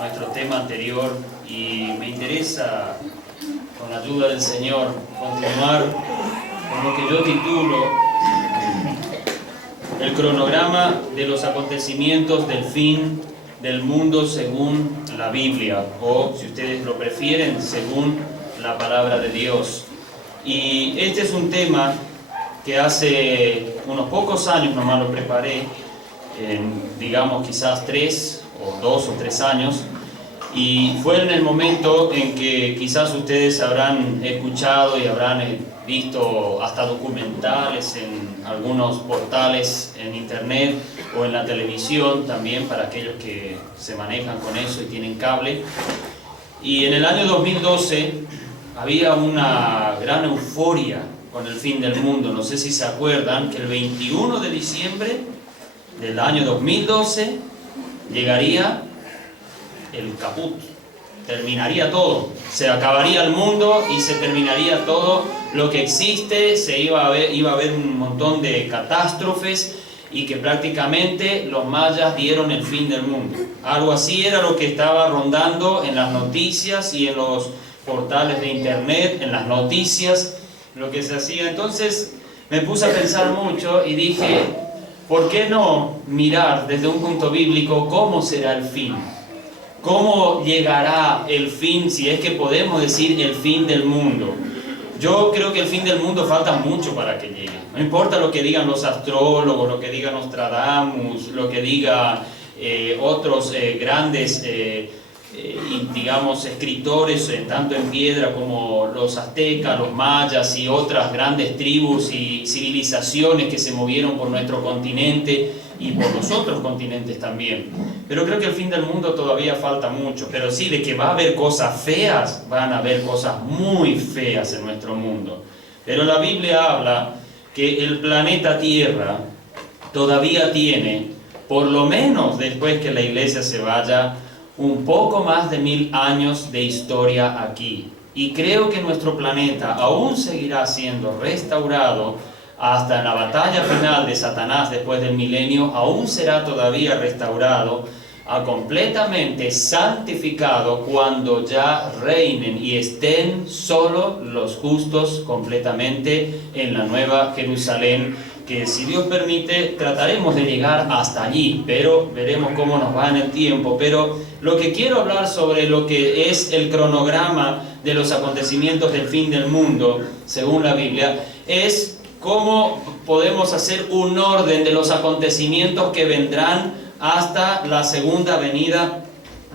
nuestro tema anterior y me interesa, con la ayuda del Señor, continuar con lo que yo titulo el cronograma de los acontecimientos del fin del mundo según la Biblia, o si ustedes lo prefieren, según la palabra de Dios. Y este es un tema que hace unos pocos años nomás lo preparé, digamos quizás 2 o 3 años, y fue en el momento en que quizás ustedes habrán escuchado y habrán visto hasta documentales en algunos portales en internet o en la televisión también, para aquellos que se manejan con eso y tienen cable. Y en el año 2012 había una gran euforia con el fin del mundo. No sé si se acuerdan que el 21 de diciembre del año 2012 llegaría el caput, terminaría todo, se acabaría el mundo y se terminaría todo lo que existe, iba a haber un montón de catástrofes y que prácticamente los mayas dieron el fin del mundo. Algo así era lo que estaba rondando en las noticias y en los portales de internet, en las noticias, lo que se hacía. Entonces me puse a pensar mucho y dije, ¿por qué no mirar desde un punto bíblico cómo será el fin? ¿Cómo llegará el fin, si es que podemos decir el fin del mundo? Yo creo que el fin del mundo falta mucho para que llegue. No importa lo que digan los astrólogos, lo que diga Nostradamus, lo que digan otros grandes, digamos, escritores, tanto en piedra como los aztecas, los mayas y otras grandes tribus y civilizaciones que se movieron por nuestro continente y por los otros continentes también. Pero creo que el fin del mundo todavía falta mucho. Pero sí, de que va a haber cosas feas, van a haber cosas muy feas en nuestro mundo. Pero la Biblia habla que el planeta Tierra todavía tiene, por lo menos después que la iglesia se vaya, un poco más de 1000 años de historia aquí. Y creo que nuestro planeta aún seguirá siendo restaurado hasta en la batalla final de Satanás después del milenio, aún será todavía restaurado, completamente santificado cuando ya reinen y estén solo los justos completamente en la nueva Jerusalén, que si Dios permite trataremos de llegar hasta allí, pero veremos cómo nos va en el tiempo. Pero lo que quiero hablar sobre lo que es el cronograma de los acontecimientos del fin del mundo, según la Biblia, es cómo podemos hacer un orden de los acontecimientos que vendrán hasta la segunda venida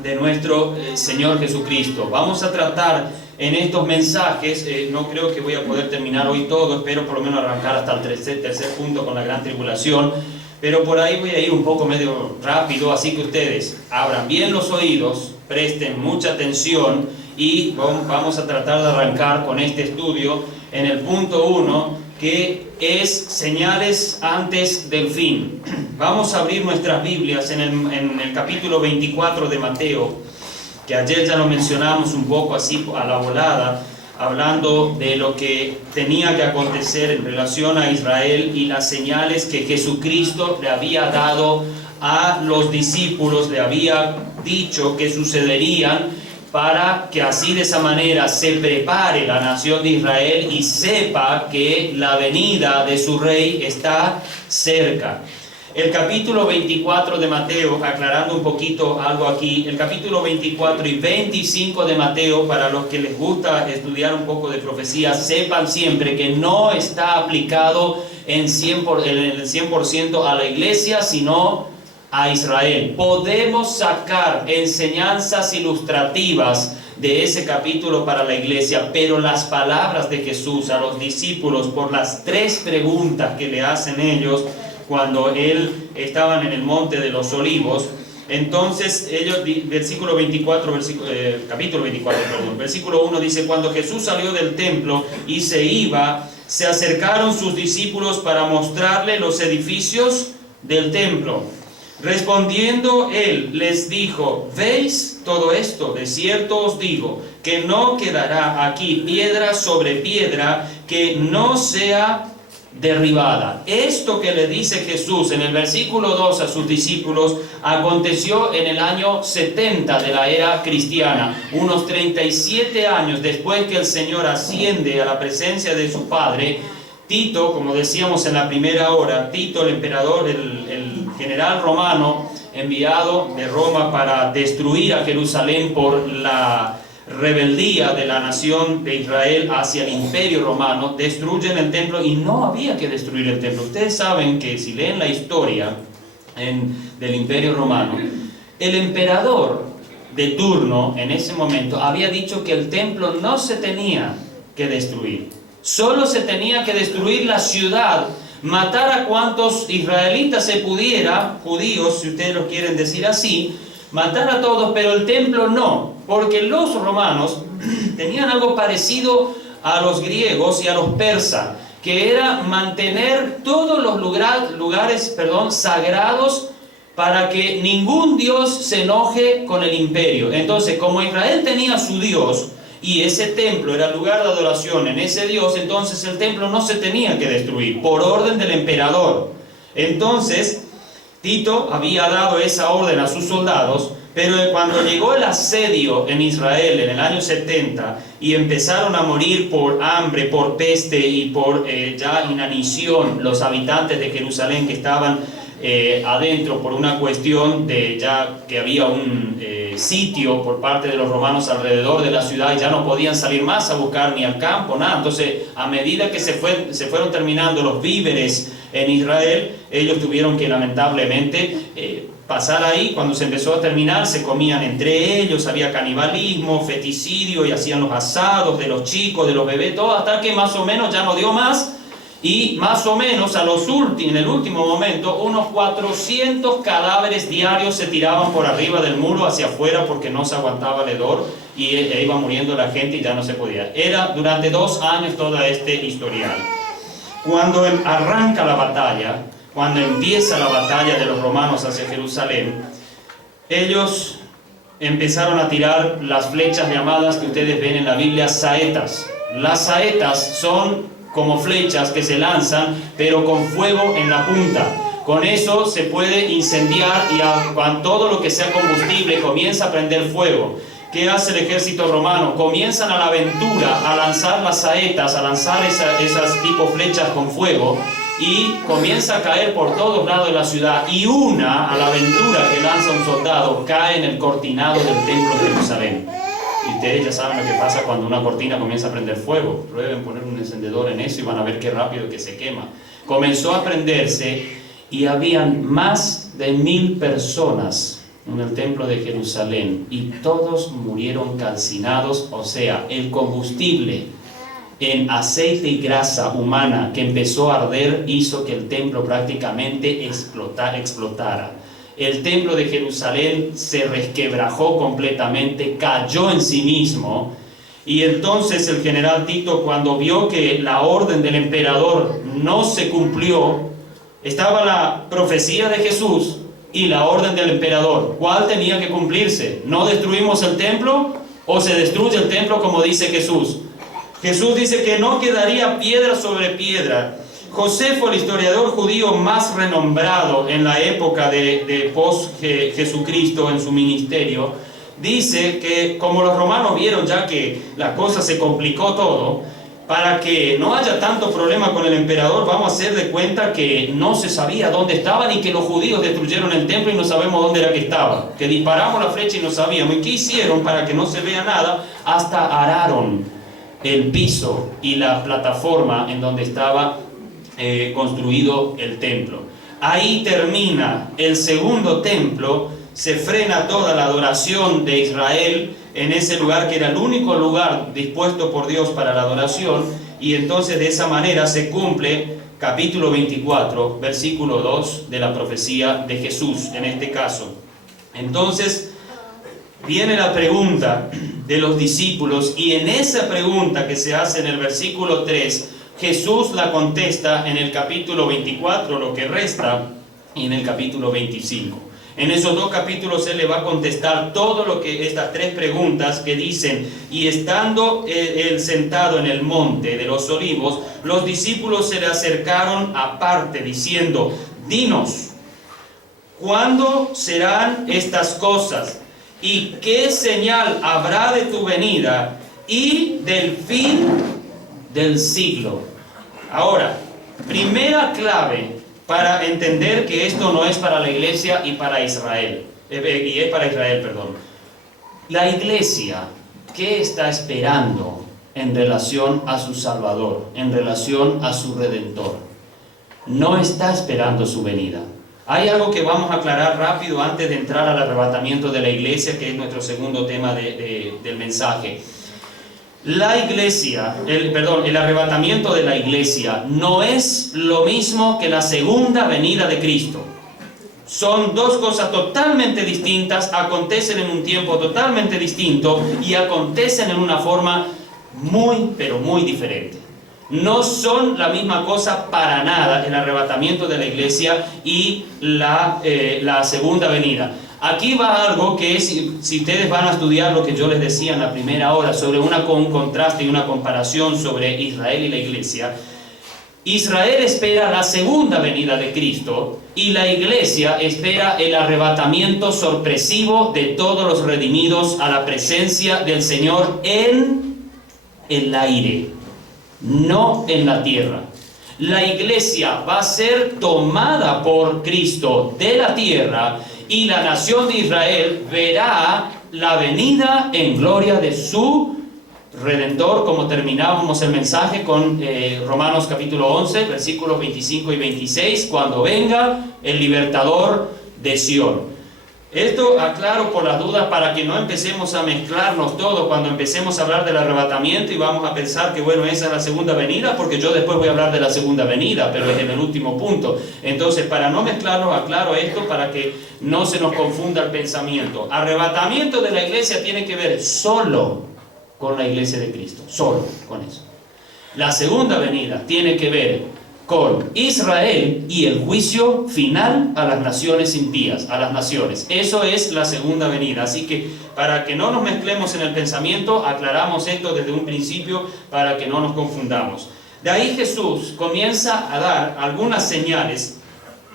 de nuestro Señor Jesucristo. Vamos a tratar en estos mensajes, no creo que voy a poder terminar hoy todo, espero por lo menos arrancar hasta el tercer punto con la gran tribulación, pero por ahí voy a ir un poco medio rápido, así que ustedes abran bien los oídos, presten mucha atención y vamos a tratar de arrancar con este estudio en el punto 1, que es señales antes del fin. Vamos a abrir nuestras Biblias en el capítulo 24 de Mateo, que ayer ya lo mencionamos un poco así a la volada, hablando de lo que tenía que acontecer en relación a Israel y las señales que Jesucristo le había dado a los discípulos, le había dicho que sucederían, para que así de esa manera se prepare la nación de Israel y sepa que la venida de su rey está cerca. El capítulo 24 de Mateo, aclarando un poquito algo aquí, el capítulo 24 y 25 de Mateo, para los que les gusta estudiar un poco de profecía, sepan siempre que no está aplicado en el 100% a la iglesia, sino a Israel. Podemos sacar enseñanzas ilustrativas de ese capítulo para la iglesia, pero las palabras de Jesús a los discípulos, por las 3 preguntas que le hacen ellos cuando él estaban en el monte de los olivos, entonces ellos, capítulo 24, versículo 1 dice: cuando Jesús salió del templo y se iba, se acercaron sus discípulos para mostrarle los edificios del templo. Respondiendo él les dijo: ¿veis todo esto? De cierto os digo que no quedará aquí piedra sobre piedra que no sea derribada. Esto que le dice Jesús en el versículo 2 a sus discípulos aconteció en el año 70 de la era cristiana, unos 37 años después que el Señor asciende a la presencia de su Padre. Tito, como decíamos en la primera hora, Tito, el emperador, el general romano enviado de Roma para destruir a Jerusalén por la rebeldía de la nación de Israel hacia el imperio romano, destruyen el templo y no había que destruir el templo. Ustedes saben que si leen la historia del imperio romano, el emperador de turno en ese momento había dicho que el templo no se tenía que destruir, solo se tenía que destruir la ciudad, matar a cuantos israelitas se pudiera, judíos si ustedes lo quieren decir así, matar a todos, pero el templo no, porque los romanos tenían algo parecido a los griegos y a los persas, que era mantener todos los lugares sagrados para que ningún dios se enoje con el imperio. Entonces, como Israel tenía su Dios y ese templo era el lugar de adoración en ese Dios, entonces el templo no se tenía que destruir por orden del emperador. Entonces Tito había dado esa orden a sus soldados, pero cuando llegó el asedio en Israel en el año 70 y empezaron a morir por hambre, por peste y por ya inanición los habitantes de Jerusalén que estaban adentro por una cuestión de ya que había un sitio por parte de los romanos alrededor de la ciudad y ya no podían salir más a buscar ni al campo, nada. Entonces, a medida que se fueron terminando los víveres en Israel, ellos tuvieron que lamentablemente pasar ahí. Cuando se empezó a terminar, se comían entre ellos, había canibalismo, feticidio y hacían los asados de los chicos, de los bebés, todo, hasta que más o menos ya no dio más. Y más o menos en el último momento, unos 400 cadáveres diarios se tiraban por arriba del muro hacia afuera porque no se aguantaba el hedor y iba muriendo la gente y ya no se podía. Era durante 2 años toda este historial. Cuando arranca la batalla, cuando empieza la batalla de los romanos hacia Jerusalén, ellos empezaron a tirar las flechas llamadas que ustedes ven en la Biblia saetas. Las saetas son como flechas que se lanzan, pero con fuego en la punta. Con eso se puede incendiar y con todo lo que sea combustible comienza a prender fuego. ¿Qué hace el ejército romano? Comienzan a la aventura, a lanzar las saetas, a lanzar esas tipo flechas con fuego, y comienza a caer por todos lados de la ciudad, y a la aventura que lanza un soldado, cae en el cortinado del templo de Jerusalén. Y ustedes ya saben lo que pasa cuando una cortina comienza a prender fuego. Prueben poner un encendedor en eso y van a ver qué rápido que se quema. Comenzó a prenderse y habían más de 1000 personas en el templo de Jerusalén y todos murieron calcinados. O sea, el combustible en aceite y grasa humana que empezó a arder hizo que el templo prácticamente explotara. El templo de Jerusalén se resquebrajó completamente, cayó en sí mismo. Y entonces el general Tito, cuando vio que la orden del emperador no se cumplió, estaba la profecía de Jesús y la orden del emperador. ¿Cuál tenía que cumplirse? ¿No destruimos el templo o se destruye el templo como dice Jesús? Jesús dice que no quedaría piedra sobre piedra. Josefo, el historiador judío más renombrado en la época de post-Jesucristo en su ministerio, dice que como los romanos vieron ya que la cosa se complicó todo, para que no haya tanto problema con el emperador, vamos a hacer de cuenta que no se sabía dónde estaban y que los judíos destruyeron el templo y no sabemos dónde era que estaba. Que disparamos la flecha y no sabíamos. ¿Y qué hicieron para que no se vea nada? Hasta araron el piso y la plataforma en donde estaba construido el templo. Ahí termina el segundo templo, se frena toda la adoración de Israel en ese lugar que era el único lugar dispuesto por Dios para la adoración, y entonces de esa manera se cumple capítulo 24, versículo 2 de la profecía de Jesús en este caso. Entonces viene la pregunta de los discípulos, y en esa pregunta que se hace en el versículo 3, Jesús la contesta en el capítulo 24, lo que resta, y en el capítulo 25. En esos 2 capítulos Él le va a contestar todo lo que estas 3 preguntas que dicen: y estando Él sentado en el monte de los olivos, los discípulos se le acercaron aparte diciendo: dinos, ¿cuándo serán estas cosas? ¿Y qué señal habrá de tu venida y del fin del siglo? Ahora, primera clave para entender que esto no es para la iglesia y para Israel, y es para Israel, perdón. La iglesia, ¿qué está esperando en relación a su Salvador, en relación a su Redentor? No está esperando su venida. Hay algo que vamos a aclarar rápido antes de entrar al arrebatamiento de la iglesia, que es nuestro segundo tema del mensaje. La iglesia, el arrebatamiento de la iglesia no es lo mismo que la segunda venida de Cristo. Son 2 cosas totalmente distintas, acontecen en un tiempo totalmente distinto y acontecen en una forma muy, pero muy diferente. No son la misma cosa para nada, el arrebatamiento de la iglesia y la segunda venida. Aquí va algo que es, si ustedes van a estudiar lo que yo les decía en la primera hora sobre un contraste y una comparación sobre Israel y la iglesia. Israel espera la segunda venida de Cristo y la iglesia espera el arrebatamiento sorpresivo de todos los redimidos a la presencia del Señor en el aire, no en la tierra. La iglesia va a ser tomada por Cristo de la tierra y la nación de Israel verá la venida en gloria de su Redentor, como terminábamos el mensaje con Romanos capítulo 11, versículos 25 y 26, cuando venga el libertador de Sión. Esto aclaro por las dudas para que no empecemos a mezclarnos todo cuando empecemos a hablar del arrebatamiento y vamos a pensar que bueno, esa es la segunda venida, porque yo después voy a hablar de la segunda venida, pero es en el último punto. Entonces, para no mezclarnos, aclaro esto para que no se nos confunda el pensamiento. Arrebatamiento de la iglesia tiene que ver solo con la iglesia de Cristo, solo con eso. La segunda venida tiene que ver con Israel y el juicio final a las naciones impías, a las naciones. Eso es la segunda venida. Así que para que no nos mezclemos en el pensamiento, aclaramos esto desde un principio para que no nos confundamos. De ahí Jesús comienza a dar algunas señales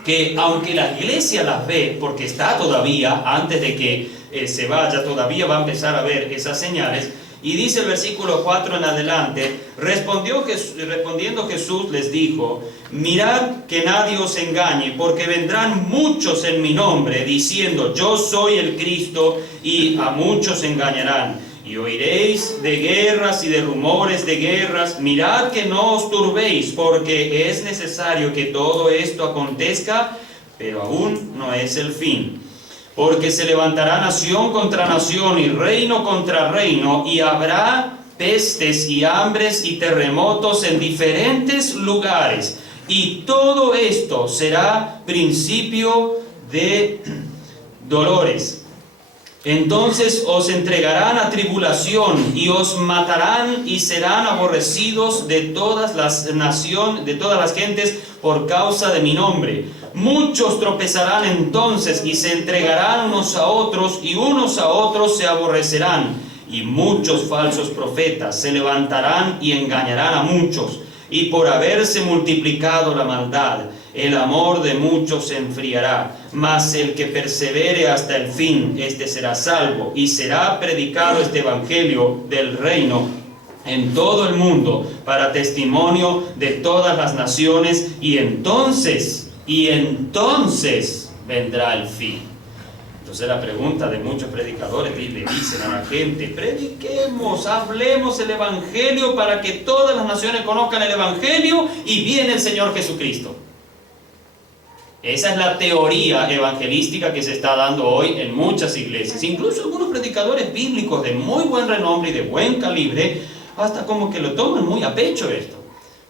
que, aunque la iglesia las ve, porque está todavía, antes de que se vaya, todavía va a empezar a ver esas señales. Y dice el versículo 4 en adelante: respondiendo Jesús les dijo: mirad que nadie os engañe, porque vendrán muchos en mi nombre, diciendo yo soy el Cristo, y a muchos engañarán. Y oiréis de guerras y de rumores de guerras. Mirad que no os turbéis, porque es necesario que todo esto acontezca, pero aún no es el fin. Porque se levantará nación contra nación y reino contra reino, y habrá pestes y hambres y terremotos en diferentes lugares. Y todo esto será principio de dolores. Entonces os entregarán a tribulación y os matarán y serán aborrecidos de todas las naciones, de todas las gentes por causa de mi nombre. Muchos tropezarán entonces y se entregarán unos a otros y unos a otros se aborrecerán. Y muchos falsos profetas se levantarán y engañarán a muchos. Y por haberse multiplicado la maldad, el amor de muchos se enfriará. Mas el que persevere hasta el fin, este será salvo. Y será predicado este evangelio del reino en todo el mundo para testimonio de todas las naciones, y entonces vendrá el fin. Entonces la pregunta de muchos predicadores le dicen a la gente: prediquemos, hablemos el evangelio para que todas las naciones conozcan el evangelio y viene el Señor Jesucristo. Esa es la teoría evangelística que se está dando hoy en muchas iglesias. Incluso algunos predicadores bíblicos de muy buen renombre y de buen calibre, hasta como que lo toman muy a pecho esto.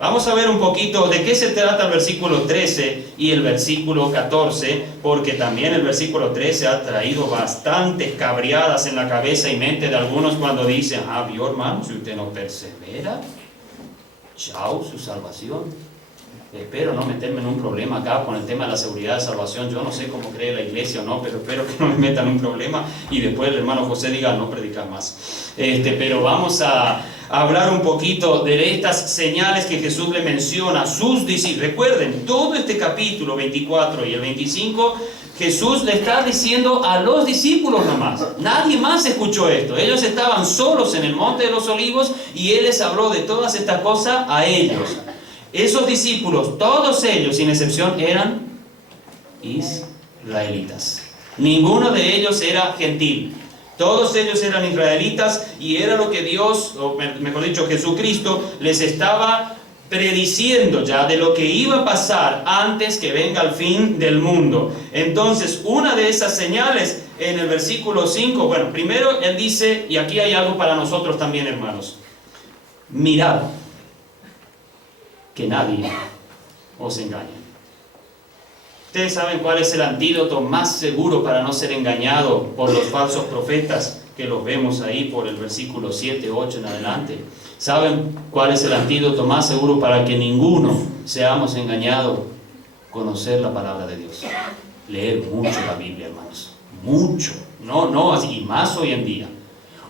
Vamos a ver un poquito de qué se trata el versículo 13 y el versículo 14, porque también el versículo 13 ha traído bastantes cabreadas en la cabeza y mente de algunos cuando dicen: vio hermano, si usted no persevera, chao su salvación. Espero no meterme en un problema acá con el tema de la seguridad de salvación. Yo no sé cómo cree la iglesia o no, pero espero que no me metan en un problema y después el hermano José diga, no predicas más. Pero vamos a hablar un poquito de estas señales que Jesús le menciona a sus discípulos. Recuerden, todo este capítulo 24 y el 25, Jesús le está diciendo a los discípulos nomás. Nadie más escuchó esto. Ellos estaban solos en el Monte de los Olivos y Él les habló de todas estas cosas a ellos. Esos discípulos, todos ellos sin excepción, eran israelitas. Ninguno de ellos era gentil. Todos ellos eran israelitas y era lo que Dios, o mejor dicho, Jesucristo, les estaba prediciendo ya de lo que iba a pasar antes que venga el fin del mundo. Entonces, una de esas señales en el versículo 5, bueno, primero Él dice, y aquí hay algo para nosotros también, hermanos: mirad que nadie os engañe. Ustedes saben cuál es el antídoto más seguro para no ser engañado por los falsos profetas, que los vemos ahí por el versículo 7, 8 en adelante. ¿Saben cuál es el antídoto más seguro para que ninguno seamos engañados? Conocer la palabra de Dios. Leer mucho la Biblia, hermanos. Mucho. No así, y más hoy en día.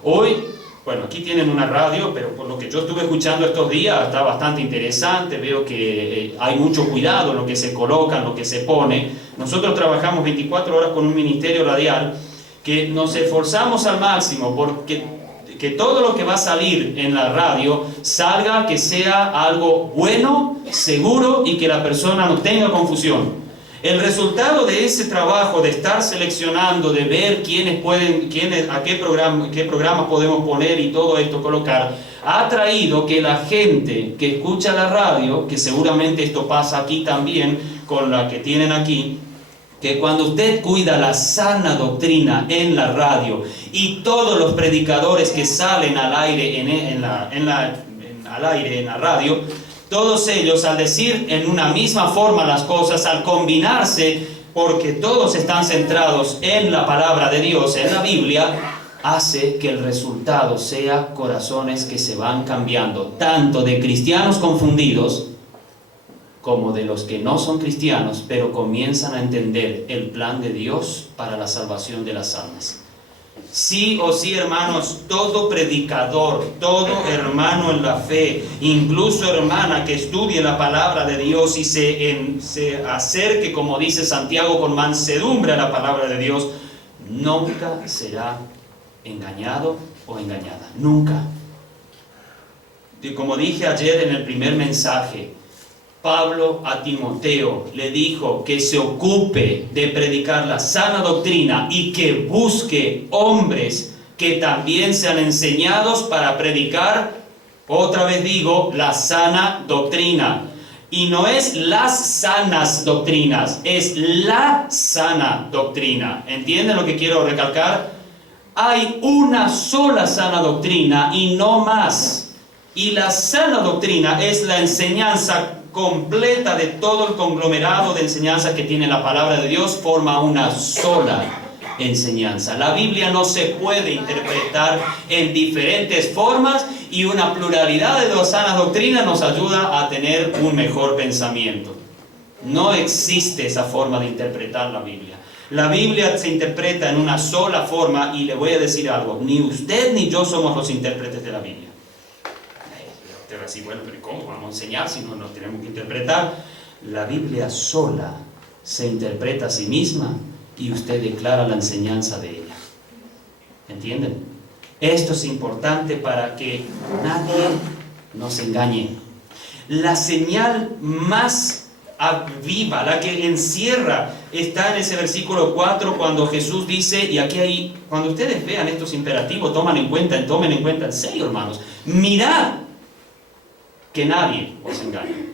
Hoy, bueno, aquí tienen una radio, pero por lo que yo estuve escuchando estos días, está bastante interesante. Veo que hay mucho cuidado en lo que se coloca, en lo que se pone. Nosotros trabajamos 24 horas con un ministerio radial que nos esforzamos al máximo porque que todo lo que va a salir en la radio salga, que sea algo bueno, seguro y que la persona no tenga confusión. El resultado de ese trabajo de estar seleccionando, de ver a qué programa podemos poner y todo esto colocar, ha traído que la gente que escucha la radio, que seguramente esto pasa aquí también con la que tienen aquí, que cuando usted cuida la sana doctrina en la radio y todos los predicadores que salen al aire en la radio, todos ellos, al decir en una misma forma las cosas, al combinarse, porque todos están centrados en la palabra de Dios, en la Biblia, hace que el resultado sea corazones que se van cambiando, tanto de cristianos confundidos como de los que no son cristianos, pero comienzan a entender el plan de Dios para la salvación de las almas. Sí o sí, hermanos, todo predicador, todo hermano en la fe, incluso hermana que estudie la palabra de Dios y se acerque, como dice Santiago, con mansedumbre a la palabra de Dios, nunca será engañado o engañada. Nunca. Y como dije ayer en el primer mensaje, Pablo a Timoteo le dijo que se ocupe de predicar la sana doctrina y que busque hombres que también sean enseñados para predicar, otra vez digo, la sana doctrina. Y no es las sanas doctrinas, es la sana doctrina. ¿Entienden lo que quiero recalcar? Hay una sola sana doctrina y no más. Y la sana doctrina es la enseñanza completa de todo el conglomerado de enseñanzas que tiene la palabra de Dios, forma una sola enseñanza. La Biblia no se puede interpretar en diferentes formas y una pluralidad de las sanas doctrinas nos ayuda a tener un mejor pensamiento. No existe esa forma de interpretar la Biblia. La Biblia se interpreta en una sola forma y le voy a decir algo, ni usted ni yo somos los intérpretes de la Biblia. Usted va a decir, bueno, pero ¿cómo vamos a enseñar si no nos tenemos que interpretar? La Biblia sola se interpreta a sí misma y usted declara la enseñanza de ella. ¿Entienden? Esto es importante para que nadie nos engañe. La señal más viva, la que encierra, está en ese versículo 4 cuando Jesús dice, y aquí hay, cuando ustedes vean estos imperativos, tomen en cuenta en serio, hermanos, mirad que nadie os engañe.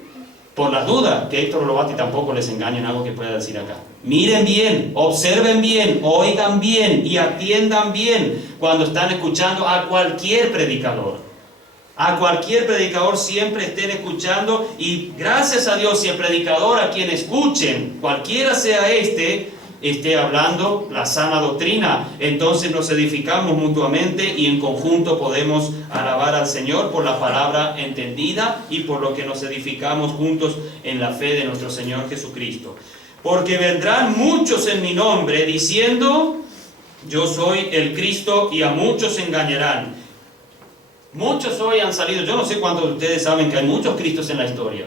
Por las dudas, que Héctor Lobati tampoco les engañe en algo que pueda decir acá. Miren bien, observen bien, oigan bien y atiendan bien cuando están escuchando a cualquier predicador. A cualquier predicador siempre estén escuchando y gracias a Dios si el predicador a quien escuchen, cualquiera sea este, esté hablando la sana doctrina. Entonces nos edificamos mutuamente y en conjunto podemos alabar al Señor por la palabra entendida y por lo que nos edificamos juntos en la fe de nuestro Señor Jesucristo. Porque vendrán muchos en mi nombre diciendo: yo soy el Cristo, y a muchos engañarán. Muchos hoy han salido, yo no sé cuántos de ustedes saben que hay muchos Cristos en la historia.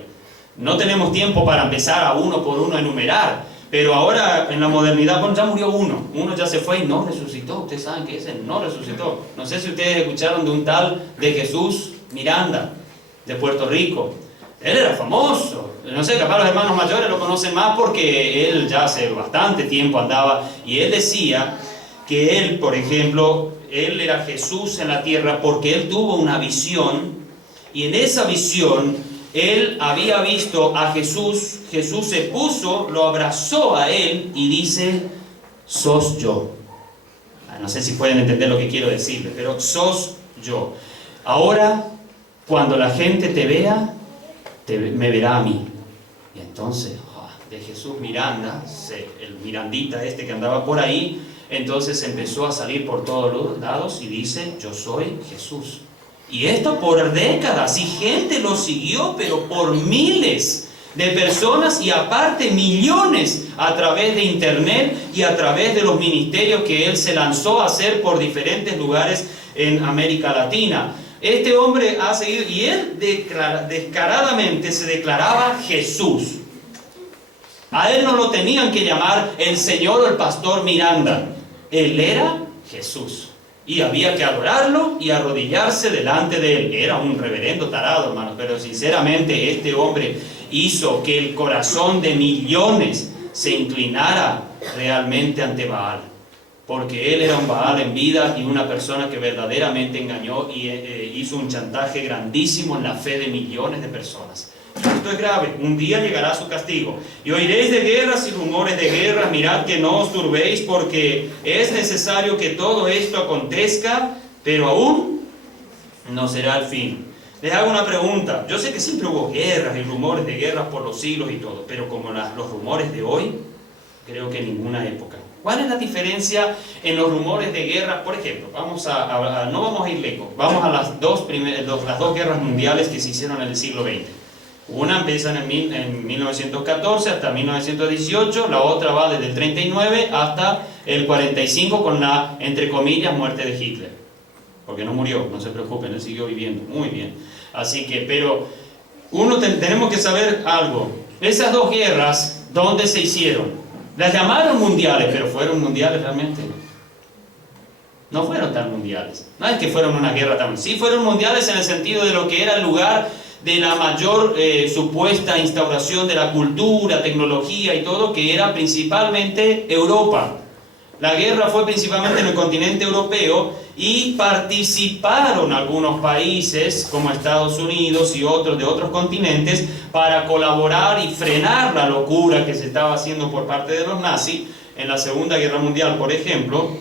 No tenemos tiempo para empezar a uno por uno a enumerar, pero ahora en la modernidad, bueno, ya murió uno ya se fue y no resucitó. Ustedes saben que ese no resucitó. No sé si ustedes escucharon de un tal de Jesús Miranda, de Puerto Rico. Él era famoso, no sé, capaz los hermanos mayores lo conocen más porque él ya hace bastante tiempo andaba, y él decía que él, por ejemplo, él era Jesús en la tierra porque él tuvo una visión, y en esa visión él había visto a Jesús. Jesús se puso, lo abrazó a él y dice: sos yo. No sé si pueden entender lo que quiero decirles, pero sos yo. Ahora, cuando la gente te vea, me verá a mí. Y entonces, de Jesús Miranda, el mirandita este que andaba por ahí, entonces empezó a salir por todos los lados y dice: yo soy Jesús. Y esto por décadas, y gente lo siguió, pero por miles de personas, y aparte millones a través de internet y a través de los ministerios que él se lanzó a hacer por diferentes lugares en América Latina. Este hombre ha seguido, y él descaradamente se declaraba Jesús. A él no lo tenían que llamar el Señor o el Pastor Miranda. Él era Jesús. Y había que adorarlo y arrodillarse delante de él. Era un reverendo tarado, hermanos, pero sinceramente este hombre hizo que el corazón de millones se inclinara realmente ante Baal. Porque él era un Baal en vida y una persona que verdaderamente engañó y hizo un chantaje grandísimo en la fe de millones de personas. Esto es grave, un día llegará su castigo. Y oiréis de guerras y rumores de guerras, mirad que no os turbéis, porque es necesario que todo esto acontezca, pero aún no será el fin. Les hago una pregunta. Yo sé que siempre hubo guerras y rumores de guerras por los siglos y todo, pero como los rumores de hoy, creo que en ninguna época. ¿Cuál es la diferencia en los rumores de guerra? Por ejemplo, no vamos a ir lejos, vamos a las dos guerras mundiales que se hicieron en el siglo XX. Una empieza en 1914 hasta 1918, la otra va desde el 39 hasta el 45 con la, entre comillas, muerte de Hitler. Porque no murió, no se preocupen, él siguió viviendo, muy bien. Así que, pero tenemos que saber algo. Esas dos guerras, ¿dónde se hicieron? Las llamaron mundiales, pero ¿fueron mundiales realmente? No fueron tan mundiales. No es que fueron una guerra tan... Sí fueron mundiales en el sentido de lo que era el lugar de la mayor supuesta instauración de la cultura, tecnología y todo, que era principalmente Europa. La guerra fue principalmente en el continente europeo y participaron algunos países como Estados Unidos y otros de otros continentes para colaborar y frenar la locura que se estaba haciendo por parte de los nazis. En la Segunda Guerra Mundial, por ejemplo,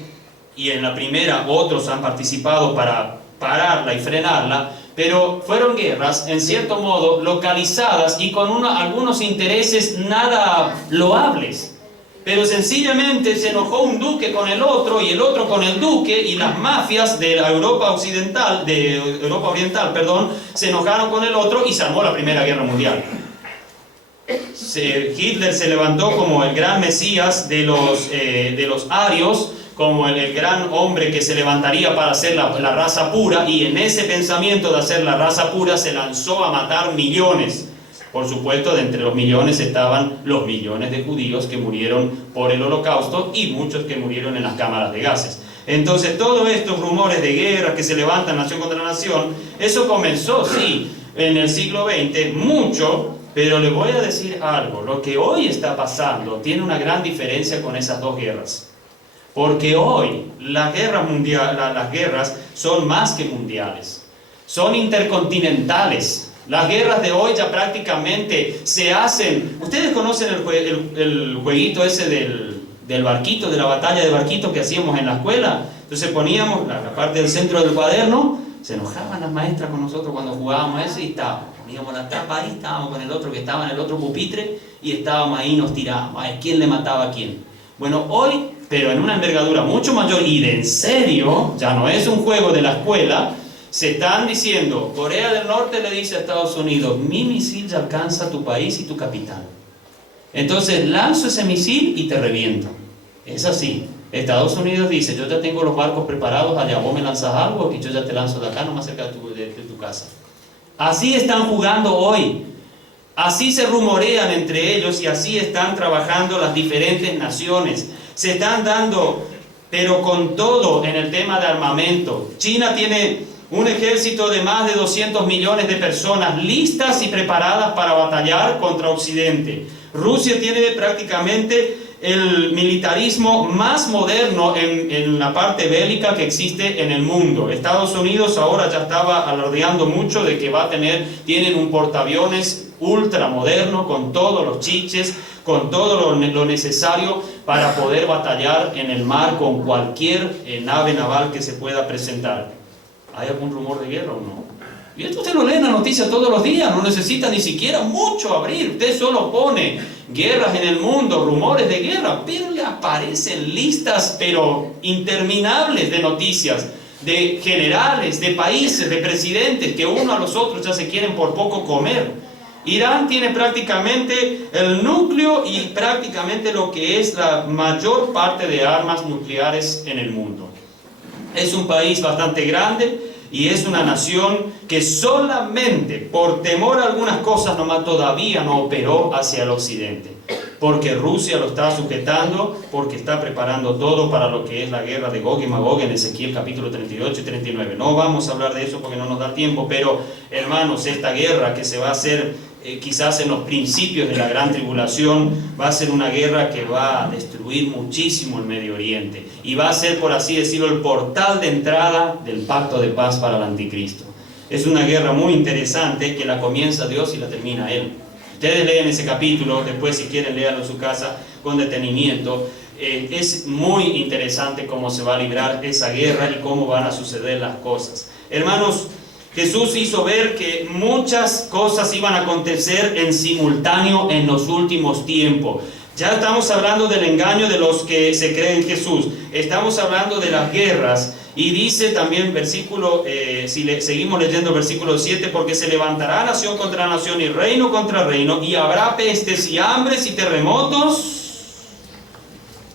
y en la primera otros han participado para pararla y frenarla, pero fueron guerras en cierto modo localizadas y con algunos intereses nada loables. Pero sencillamente se enojó un duque con el otro y el otro con el duque, y las mafias de la Europa Oriental, se enojaron con el otro y se armó la Primera Guerra Mundial. Hitler se levantó como el gran mesías de los arios, como el gran hombre que se levantaría para hacer la raza pura, y en ese pensamiento de hacer la raza pura se lanzó a matar millones. Por supuesto, de entre los millones estaban los millones de judíos que murieron por el Holocausto y muchos que murieron en las cámaras de gases. Entonces, todos estos rumores de guerra que se levantan nación contra nación, eso comenzó, sí, en el siglo XX, mucho, pero le voy a decir algo. Lo que hoy está pasando tiene una gran diferencia con esas dos guerras. Porque hoy las guerras son más que mundiales, son intercontinentales. Las guerras de hoy ya prácticamente se hacen... ¿Ustedes conocen el jueguito ese del barquito, de la batalla de barquito que hacíamos en la escuela? Entonces poníamos la parte del centro del cuaderno, se enojaban las maestras con nosotros cuando jugábamos eso, y poníamos la tapa ahí, estábamos con el otro que estaba en el otro pupitre y estábamos ahí y nos tirábamos, a ver quién le mataba a quién. Bueno, hoy, pero en una envergadura mucho mayor y de en serio, ya no es un juego de la escuela, se están diciendo, Corea del Norte le dice a Estados Unidos, mi misil ya alcanza tu país y tu capital. Entonces lanzo ese misil y te reviento. Es así. Estados Unidos dice, yo ya tengo los barcos preparados, allá vos me lanzas algo y yo ya te lanzo de acá, no más cerca de tu casa. Así están jugando hoy. Así se rumorean entre ellos y así están trabajando las diferentes naciones. Se están dando, pero con todo en el tema de armamento. China tiene un ejército de más de 200 millones de personas listas y preparadas para batallar contra Occidente. Rusia tiene prácticamente el militarismo más moderno en la parte bélica que existe en el mundo. Estados Unidos ahora ya estaba alardeando mucho de que tienen un portaaviones ultra moderno con todos los chiches, con todo lo necesario para poder batallar en el mar con cualquier nave naval que se pueda presentar. ¿Hay algún rumor de guerra o no? Y esto usted lo lee en la noticia todos los días, no necesita ni siquiera mucho abrir. Usted solo pone guerras en el mundo, rumores de guerra, pero le aparecen listas, pero interminables de noticias, de generales, de países, de presidentes, que uno a los otros ya se quieren por poco comer. Irán tiene prácticamente el núcleo y prácticamente lo que es la mayor parte de armas nucleares en el mundo. Es un país bastante grande y es una nación que solamente por temor a algunas cosas nomás todavía no operó hacia el occidente. Porque Rusia lo está sujetando, porque está preparando todo para lo que es la guerra de Gog y Magog en Ezequiel capítulo 38 y 39. No vamos a hablar de eso porque no nos da tiempo, pero hermanos, esta guerra que se va a hacer quizás en los principios de la gran tribulación, va a ser una guerra que va a destruir muchísimo el Medio Oriente y va a ser, por así decirlo, el portal de entrada del pacto de paz para el anticristo. Es una guerra muy interesante que la comienza Dios y la termina Él. Ustedes leen ese capítulo, después si quieren léanlo en su casa con detenimiento. Es muy interesante cómo se va a librar esa guerra y cómo van a suceder las cosas. Hermanos, Jesús hizo ver que muchas cosas iban a acontecer en simultáneo en los últimos tiempos. Ya estamos hablando del engaño de los que se creen en Jesús. Estamos hablando de las guerras. Y dice también versículo, seguimos leyendo el versículo 7, porque se levantará nación contra nación y reino contra reino, y habrá pestes y hambres y terremotos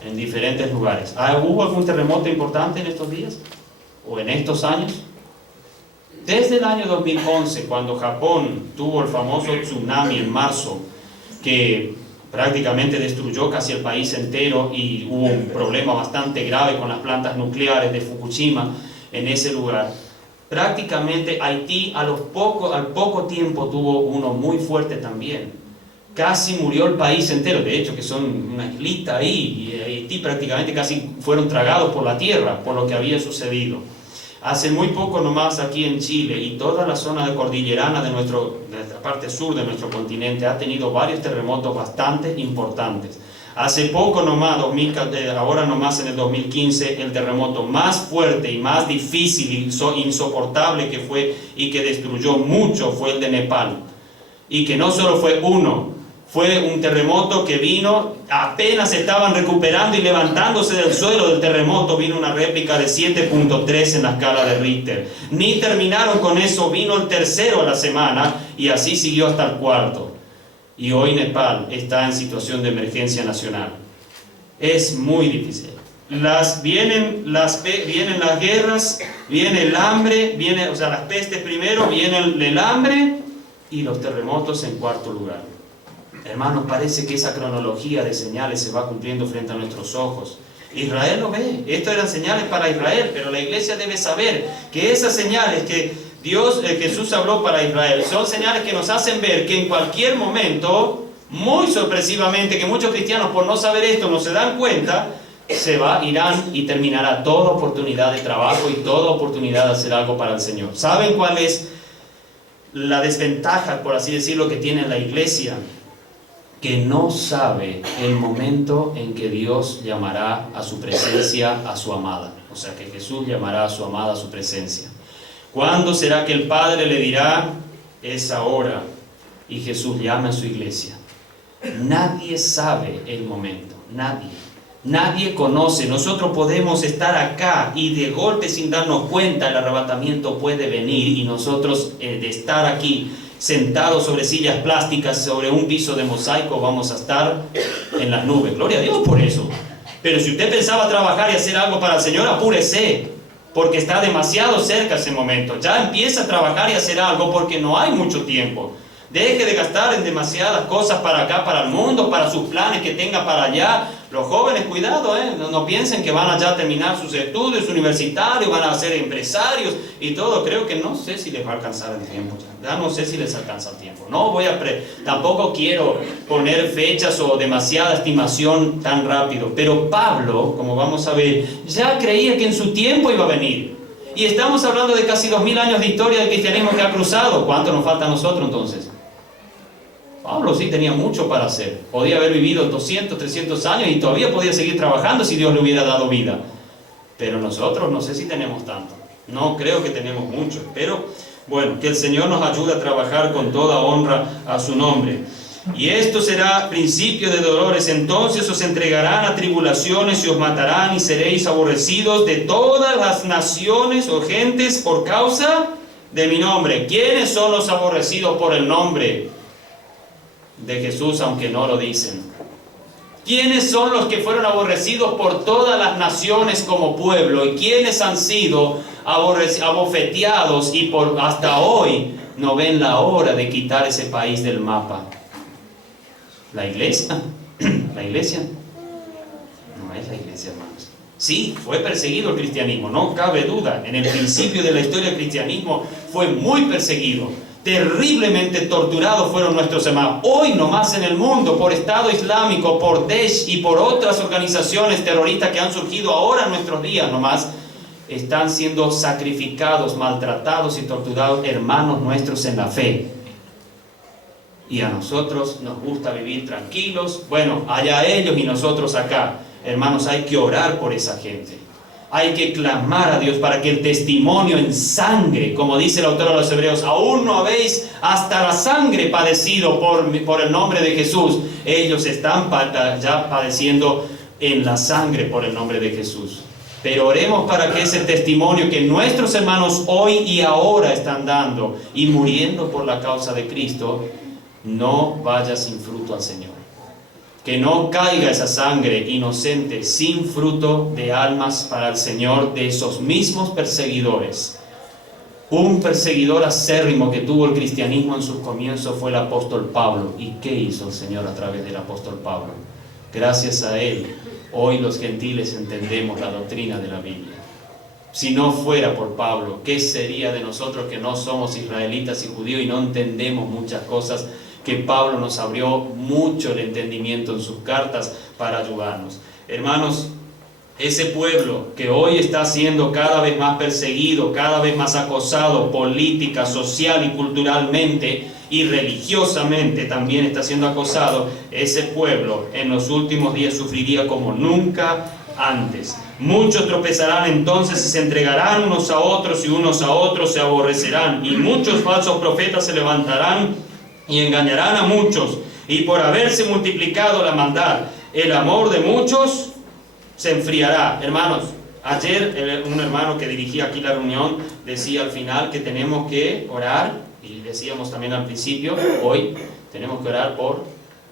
en diferentes lugares. ¿Hubo algún terremoto importante en estos días? ¿O en estos años? Desde el año 2011, cuando Japón tuvo el famoso tsunami en marzo, que prácticamente destruyó casi el país entero y hubo un problema bastante grave con las plantas nucleares de Fukushima en ese lugar. Prácticamente Haití al poco tiempo tuvo uno muy fuerte también. Casi murió el país entero, de hecho que son una islita ahí, y Haití prácticamente casi fueron tragados por la tierra por lo que había sucedido. Hace muy poco nomás aquí en Chile y toda la zona de cordillerana de nuestra parte sur de nuestro continente ha tenido varios terremotos bastante importantes. Hace poco nomás, ahora nomás en el 2015, el terremoto más fuerte y más difícil y insoportable que fue y que destruyó mucho fue el de Nepal. Y que no solo fue uno, fue un terremoto que vino, apenas estaban recuperando y levantándose del suelo del terremoto, vino una réplica de 7.3 en la escala de Richter. Ni terminaron con eso, vino el tercero a la semana y así siguió hasta el cuarto. Y hoy Nepal está en situación de emergencia nacional. Es muy difícil. Vienen las guerras, viene el hambre, las pestes primero, viene el hambre y los terremotos en cuarto lugar. Hermanos, parece que esa cronología de señales se va cumpliendo frente a nuestros ojos. Israel lo ve. Estas eran señales para Israel, pero la iglesia debe saber que esas señales que Jesús habló para Israel son señales que nos hacen ver que en cualquier momento, muy sorpresivamente, que muchos cristianos por no saber esto no se dan cuenta, irán y terminará toda oportunidad de trabajo y toda oportunidad de hacer algo para el Señor. ¿Saben cuál es la desventaja, por así decirlo, que tiene la iglesia? Que no sabe el momento en que Dios llamará a su presencia a su amada. O sea, que Jesús llamará a su amada a su presencia. ¿Cuándo será que el Padre le dirá? Es ahora. Y Jesús llama a su iglesia. Nadie sabe el momento. Nadie. Nadie conoce. Nosotros podemos estar acá y de golpe, sin darnos cuenta, el arrebatamiento puede venir, y nosotros de estar aquí sentados sobre sillas plásticas, sobre un piso de mosaico, vamos a estar en las nubes. Gloria a Dios por eso. Pero si usted pensaba trabajar y hacer algo para el Señor, apúrese, porque está demasiado cerca ese momento. Ya empieza a trabajar y hacer algo, porque no hay mucho tiempo. Deje de gastar en demasiadas cosas para acá, para el mundo, para sus planes que tenga para allá. Los jóvenes, cuidado, no piensen que van allá a terminar sus estudios universitarios, van a ser empresarios y todo. Creo que no sé si les va a alcanzar el tiempo. Ya no sé si les alcanza el tiempo. Tampoco quiero poner fechas o demasiada estimación tan rápido. Pero Pablo, como vamos a ver, ya creía que en su tiempo iba a venir. Y estamos hablando de casi 2000 años de historia del cristianismo que ha cruzado. ¿Cuánto nos falta a nosotros entonces? Pablo sí tenía mucho para hacer. Podía haber vivido 200, 300 años y todavía podía seguir trabajando si Dios le hubiera dado vida. Pero nosotros no sé si tenemos tanto. No creo que tenemos mucho. Pero bueno, que el Señor nos ayude a trabajar con toda honra a su nombre. Y esto será principio de dolores. Entonces os entregarán a tribulaciones y os matarán y seréis aborrecidos de todas las naciones o gentes por causa de mi nombre. ¿Quiénes son los aborrecidos por el nombre de Jesús, aunque no lo dicen? ¿Quiénes son los que fueron aborrecidos por todas las naciones como pueblo? ¿Y quiénes han sido abofeteados y hasta hoy no ven la hora de quitar ese país del mapa? ¿La iglesia? ¿La iglesia? No es la iglesia, hermanos. Sí, fue perseguido el cristianismo, no cabe duda. En el principio de la historia del cristianismo fue muy perseguido. Terriblemente torturados fueron nuestros hermanos. Hoy nomás en el mundo, por Estado Islámico, por Daesh y por otras organizaciones terroristas que han surgido ahora en nuestros días nomás, están siendo sacrificados, maltratados y torturados hermanos nuestros en la fe. Y a nosotros nos gusta vivir tranquilos. Bueno, allá ellos y nosotros acá. Hermanos, hay que orar por esa gente. Hay que clamar a Dios para que el testimonio en sangre, como dice el autor de los Hebreos, aún no habéis hasta la sangre padecido por el nombre de Jesús. Ellos están ya padeciendo en la sangre por el nombre de Jesús. Pero oremos para que ese testimonio que nuestros hermanos hoy y ahora están dando y muriendo por la causa de Cristo, no vaya sin fruto al Señor. Que no caiga esa sangre inocente sin fruto de almas para el Señor de esos mismos perseguidores. Un perseguidor acérrimo que tuvo el cristianismo en sus comienzos fue el apóstol Pablo. ¿Y qué hizo el Señor a través del apóstol Pablo? Gracias a él, hoy los gentiles entendemos la doctrina de la Biblia. Si no fuera por Pablo, ¿qué sería de nosotros que no somos israelitas y judíos y no entendemos muchas cosas? Que Pablo nos abrió mucho el entendimiento en sus cartas para ayudarnos. Hermanos, ese pueblo que hoy está siendo cada vez más perseguido, cada vez más acosado política, social y culturalmente y religiosamente también está siendo acosado, ese pueblo en los últimos días sufriría como nunca antes. Muchos tropezarán entonces y se entregarán unos a otros y unos a otros se aborrecerán, y muchos falsos profetas se levantarán y engañarán a muchos, y por haberse multiplicado la maldad, el amor de muchos se enfriará. Hermanos, ayer un hermano que dirigía aquí la reunión decía al final que tenemos que orar, y decíamos también al principio, hoy tenemos que orar por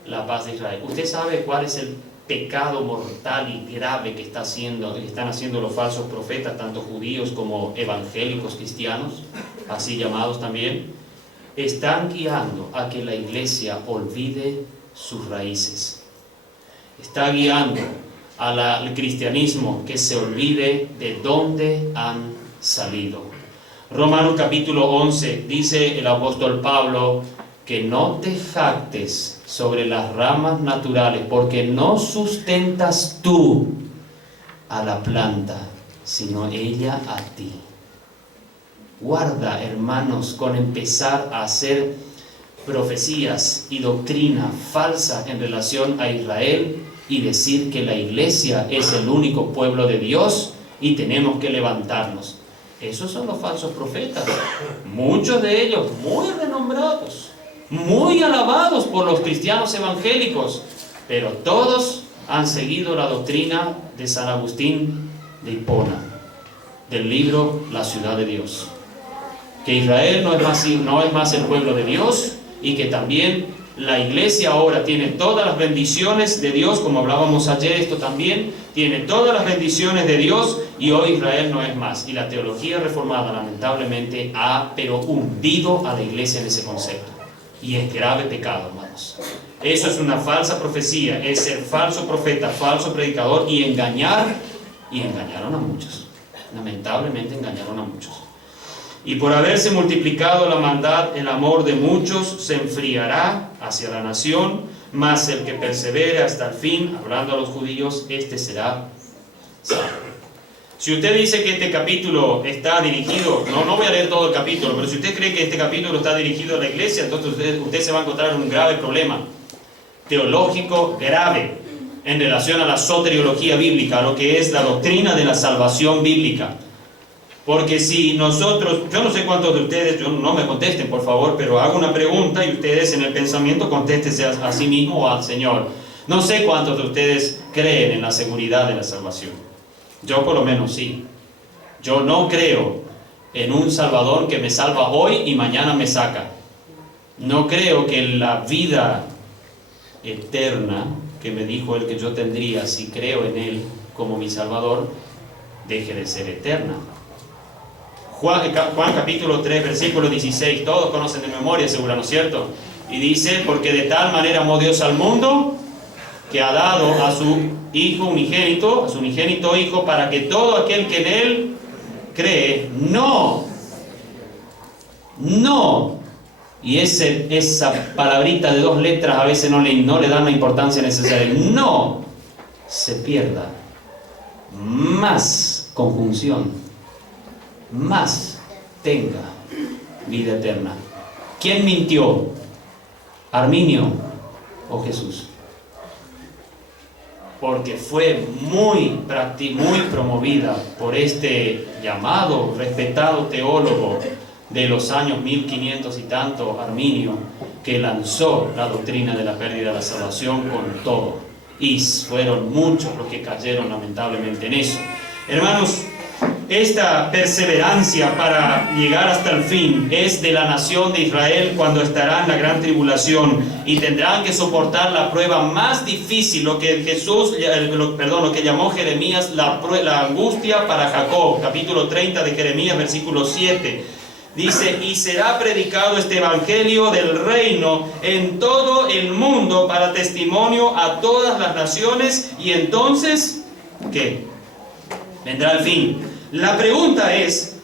la paz de Israel. ¿Usted sabe cuál es el pecado mortal y grave que están haciendo los falsos profetas, tanto judíos como evangélicos cristianos, así llamados también? Están guiando a que la iglesia olvide sus raíces. Está guiando al cristianismo que se olvide de dónde han salido. Romanos capítulo 11 dice el apóstol Pablo que no te jactes sobre las ramas naturales, porque no sustentas tú a la planta, sino ella a ti. Guarda, hermanos, con empezar a hacer profecías y doctrina falsa en relación a Israel y decir que la iglesia es el único pueblo de Dios y tenemos que levantarnos. Esos son los falsos profetas. Muchos de ellos muy renombrados, muy alabados por los cristianos evangélicos, pero todos han seguido la doctrina de San Agustín de Hipona, del libro La Ciudad de Dios. Que Israel no es más el pueblo de Dios, y que también la iglesia ahora tiene todas las bendiciones de Dios, como hablábamos ayer, esto también tiene todas las bendiciones de Dios, y hoy Israel no es más. Y la teología reformada lamentablemente ha pero hundido a la iglesia en ese concepto, y es grave pecado, hermanos. Eso es una falsa profecía, es ser falso profeta, falso predicador, y engañaron a muchos. Lamentablemente engañaron a muchos. Y por haberse multiplicado la maldad, el amor de muchos se enfriará hacia la nación, mas el que persevere hasta el fin, hablando a los judíos, este será salvo. Si usted dice que este capítulo está dirigido, no voy a leer todo el capítulo, pero si usted cree que este capítulo está dirigido a la iglesia, entonces usted se va a encontrar un grave problema teológico grave en relación a la soteriología bíblica, a lo que es la doctrina de la salvación bíblica. Porque si nosotros, yo no sé cuántos de ustedes, no me contesten por favor, pero hago una pregunta y ustedes en el pensamiento contéstense a sí mismo o al Señor. No sé cuántos de ustedes creen en la seguridad de la salvación. Yo por lo menos sí. Yo no creo en un Salvador que me salva hoy y mañana me saca. No creo que la vida eterna que me dijo Él que yo tendría si creo en Él como mi Salvador deje de ser eterna. Juan capítulo 3, versículo 16, todos conocen de memoria, seguro, ¿no es cierto? Y dice, porque de tal manera amó Dios al mundo, que ha dado a su Hijo unigénito, a su unigénito Hijo, para que todo aquel que en Él cree, no, y esa palabrita de 2 letras a veces no le dan la importancia necesaria, no se pierda, más conjunción, más tenga vida eterna. ¿Quién mintió? ¿Arminio o Jesús? Porque fue muy promovida por este llamado, respetado teólogo de los años 1500 y tanto, Arminio, que lanzó la doctrina de la pérdida de la salvación con todo. Y fueron muchos los que cayeron lamentablemente en eso. Hermanos, esta perseverancia para llegar hasta el fin es de la nación de Israel cuando estará en la gran tribulación y tendrán que soportar la prueba más difícil, lo que llamó Jeremías la angustia para Jacob, capítulo 30 de Jeremías, versículo 7. Dice, y será predicado este evangelio del reino en todo el mundo para testimonio a todas las naciones, y entonces, ¿qué? Vendrá el fin. La pregunta es,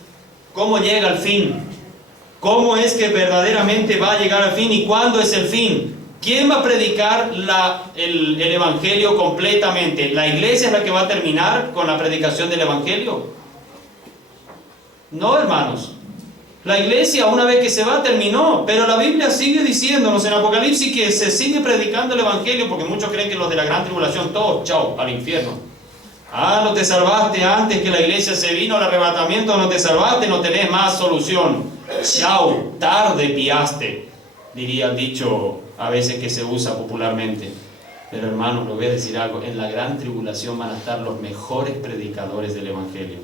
¿cómo llega el fin? ¿Cómo es que verdaderamente va a llegar al fin y cuándo es el fin? ¿Quién va a predicar el evangelio completamente? ¿La iglesia es la que va a terminar con la predicación del evangelio? No, hermanos. La iglesia, una vez que se va, terminó, pero la Biblia sigue diciéndonos en Apocalipsis que se sigue predicando el evangelio, porque muchos creen que los de la gran tribulación, todos, chao, al infierno. No te salvaste antes que la iglesia se vino al arrebatamiento, no te salvaste, no tenés más solución. Chao, tarde piaste, diría el dicho a veces que se usa popularmente. Pero hermanos, les voy a decir algo, en la gran tribulación van a estar los mejores predicadores del evangelio.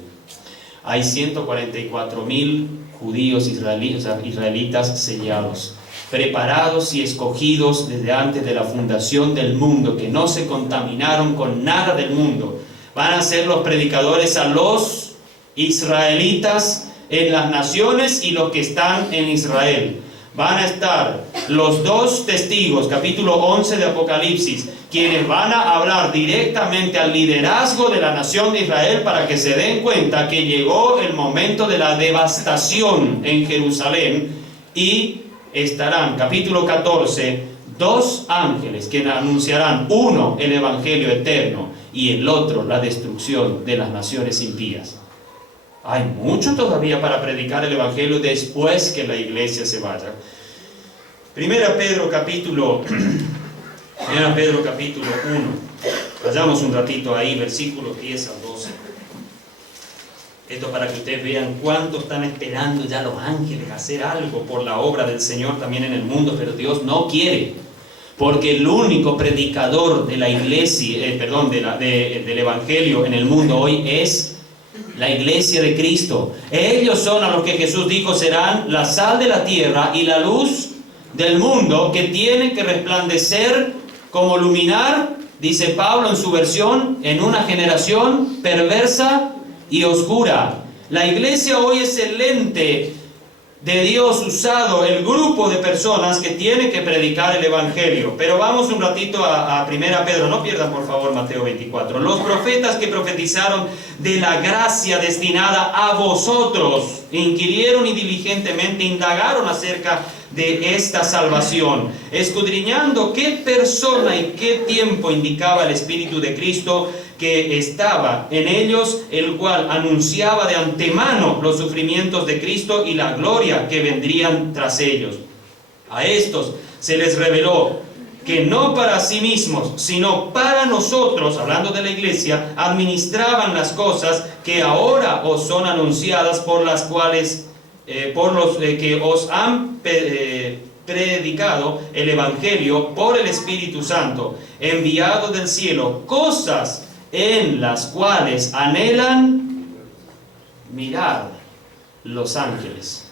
Hay 144.000 judíos israelitas sellados, preparados y escogidos desde antes de la fundación del mundo, que no se contaminaron con nada del mundo. Van a ser los predicadores a los israelitas en las naciones y los que están en Israel. Van a estar los 2 testigos, capítulo 11 de Apocalipsis, quienes van a hablar directamente al liderazgo de la nación de Israel para que se den cuenta que llegó el momento de la devastación en Jerusalén, y estarán, capítulo 14, 2 ángeles que anunciarán, uno el evangelio eterno y el otro la destrucción de las naciones impías. Hay mucho todavía para predicar el evangelio después que la iglesia se vaya. Primera Pedro capítulo 1. Vayamos un ratito ahí, versículos 10 al 12. Esto para que ustedes vean cuánto están esperando ya los ángeles hacer algo por la obra del Señor también en el mundo, pero Dios no quiere. Porque el único predicador de la iglesia, del evangelio en el mundo hoy es la iglesia de Cristo. Ellos son a los que Jesús dijo serán la sal de la tierra y la luz del mundo, que tienen que resplandecer como luminar, dice Pablo en su versión, en una generación perversa y oscura. La iglesia hoy es el ente de Dios usado, el grupo de personas que tiene que predicar el evangelio. Pero vamos un ratito a 1 Pedro, no pierdan por favor Mateo 24. Los profetas que profetizaron de la gracia destinada a vosotros, inquirieron y diligentemente indagaron acerca de esta salvación, escudriñando qué persona y qué tiempo indicaba el Espíritu de Cristo que estaba en ellos, el cual anunciaba de antemano los sufrimientos de Cristo y la gloria que vendrían tras ellos. A estos se les reveló que no para sí mismos, sino para nosotros, hablando de la iglesia, administraban las cosas que ahora os son anunciadas, por las cuales por los que os han predicado el Evangelio por el Espíritu Santo, enviado del cielo, cosas en las cuales anhelan mirar los ángeles.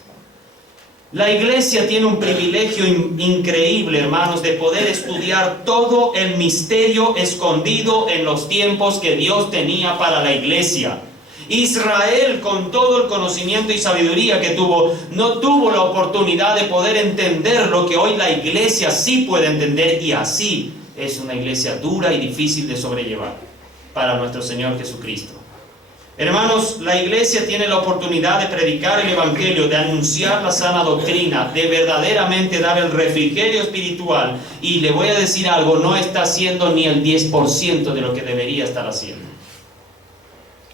La iglesia tiene un privilegio increíble, hermanos, de poder estudiar todo el misterio escondido en los tiempos que Dios tenía para la iglesia. Israel, con todo el conocimiento y sabiduría que tuvo, no tuvo la oportunidad de poder entender lo que hoy la iglesia sí puede entender, y así es una iglesia dura y difícil de sobrellevar para nuestro Señor Jesucristo. Hermanos, la iglesia tiene la oportunidad de predicar el evangelio, de anunciar la sana doctrina, de verdaderamente dar el refrigerio espiritual, y le voy a decir algo, no está haciendo ni el 10% de lo que debería estar haciendo.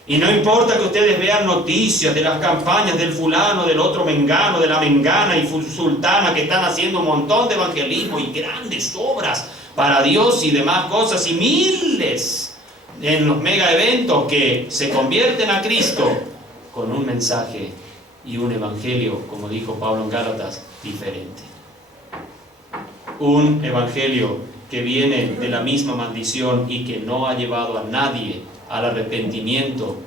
Y no importa que ustedes vean noticias de las campañas del fulano, del otro mengano, de la mengana y sultana, que están haciendo un montón de evangelismo y grandes obras para Dios y demás cosas, y miles en los mega eventos que se convierten a Cristo con un mensaje y un evangelio, como dijo Pablo en Gálatas, diferente. Un evangelio que viene de la misma maldición y que no ha llevado a nadie al arrepentimiento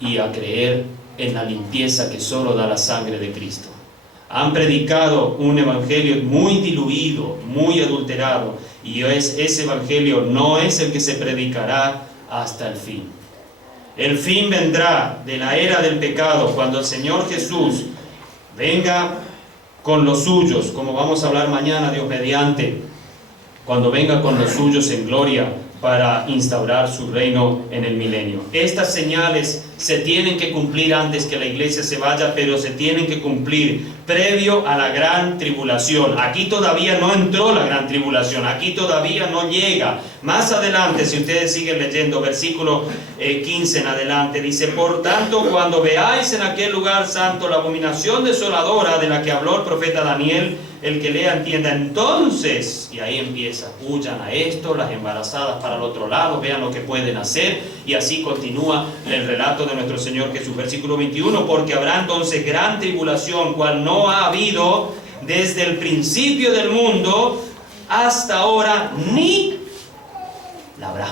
y a creer en la limpieza que solo da la sangre de Cristo. Han predicado un evangelio muy diluido, muy adulterado, y ese evangelio no es el que se predicará hasta el fin. El fin vendrá de la era del pecado, cuando el Señor Jesús venga con los suyos, como vamos a hablar mañana, Dios mediante, cuando venga con los suyos en gloria para instaurar su reino en el milenio. Estas señales se tienen que cumplir antes que la iglesia se vaya, pero se tienen que cumplir previo a la gran tribulación. Aquí todavía no entró la gran tribulación, aquí todavía no llega. Más adelante, si ustedes siguen leyendo, versículo 15 en adelante, dice: por tanto, cuando veáis en aquel lugar santo la abominación desoladora de la que habló el profeta Daniel, el que lea entienda, entonces, y ahí empieza, huyan a esto, las embarazadas para el otro lado, vean lo que pueden hacer, y así continúa el relato de nuestro Señor Jesús. Versículo 21, porque habrá entonces gran tribulación, cual no ha habido desde el principio del mundo hasta ahora, ni la habrá.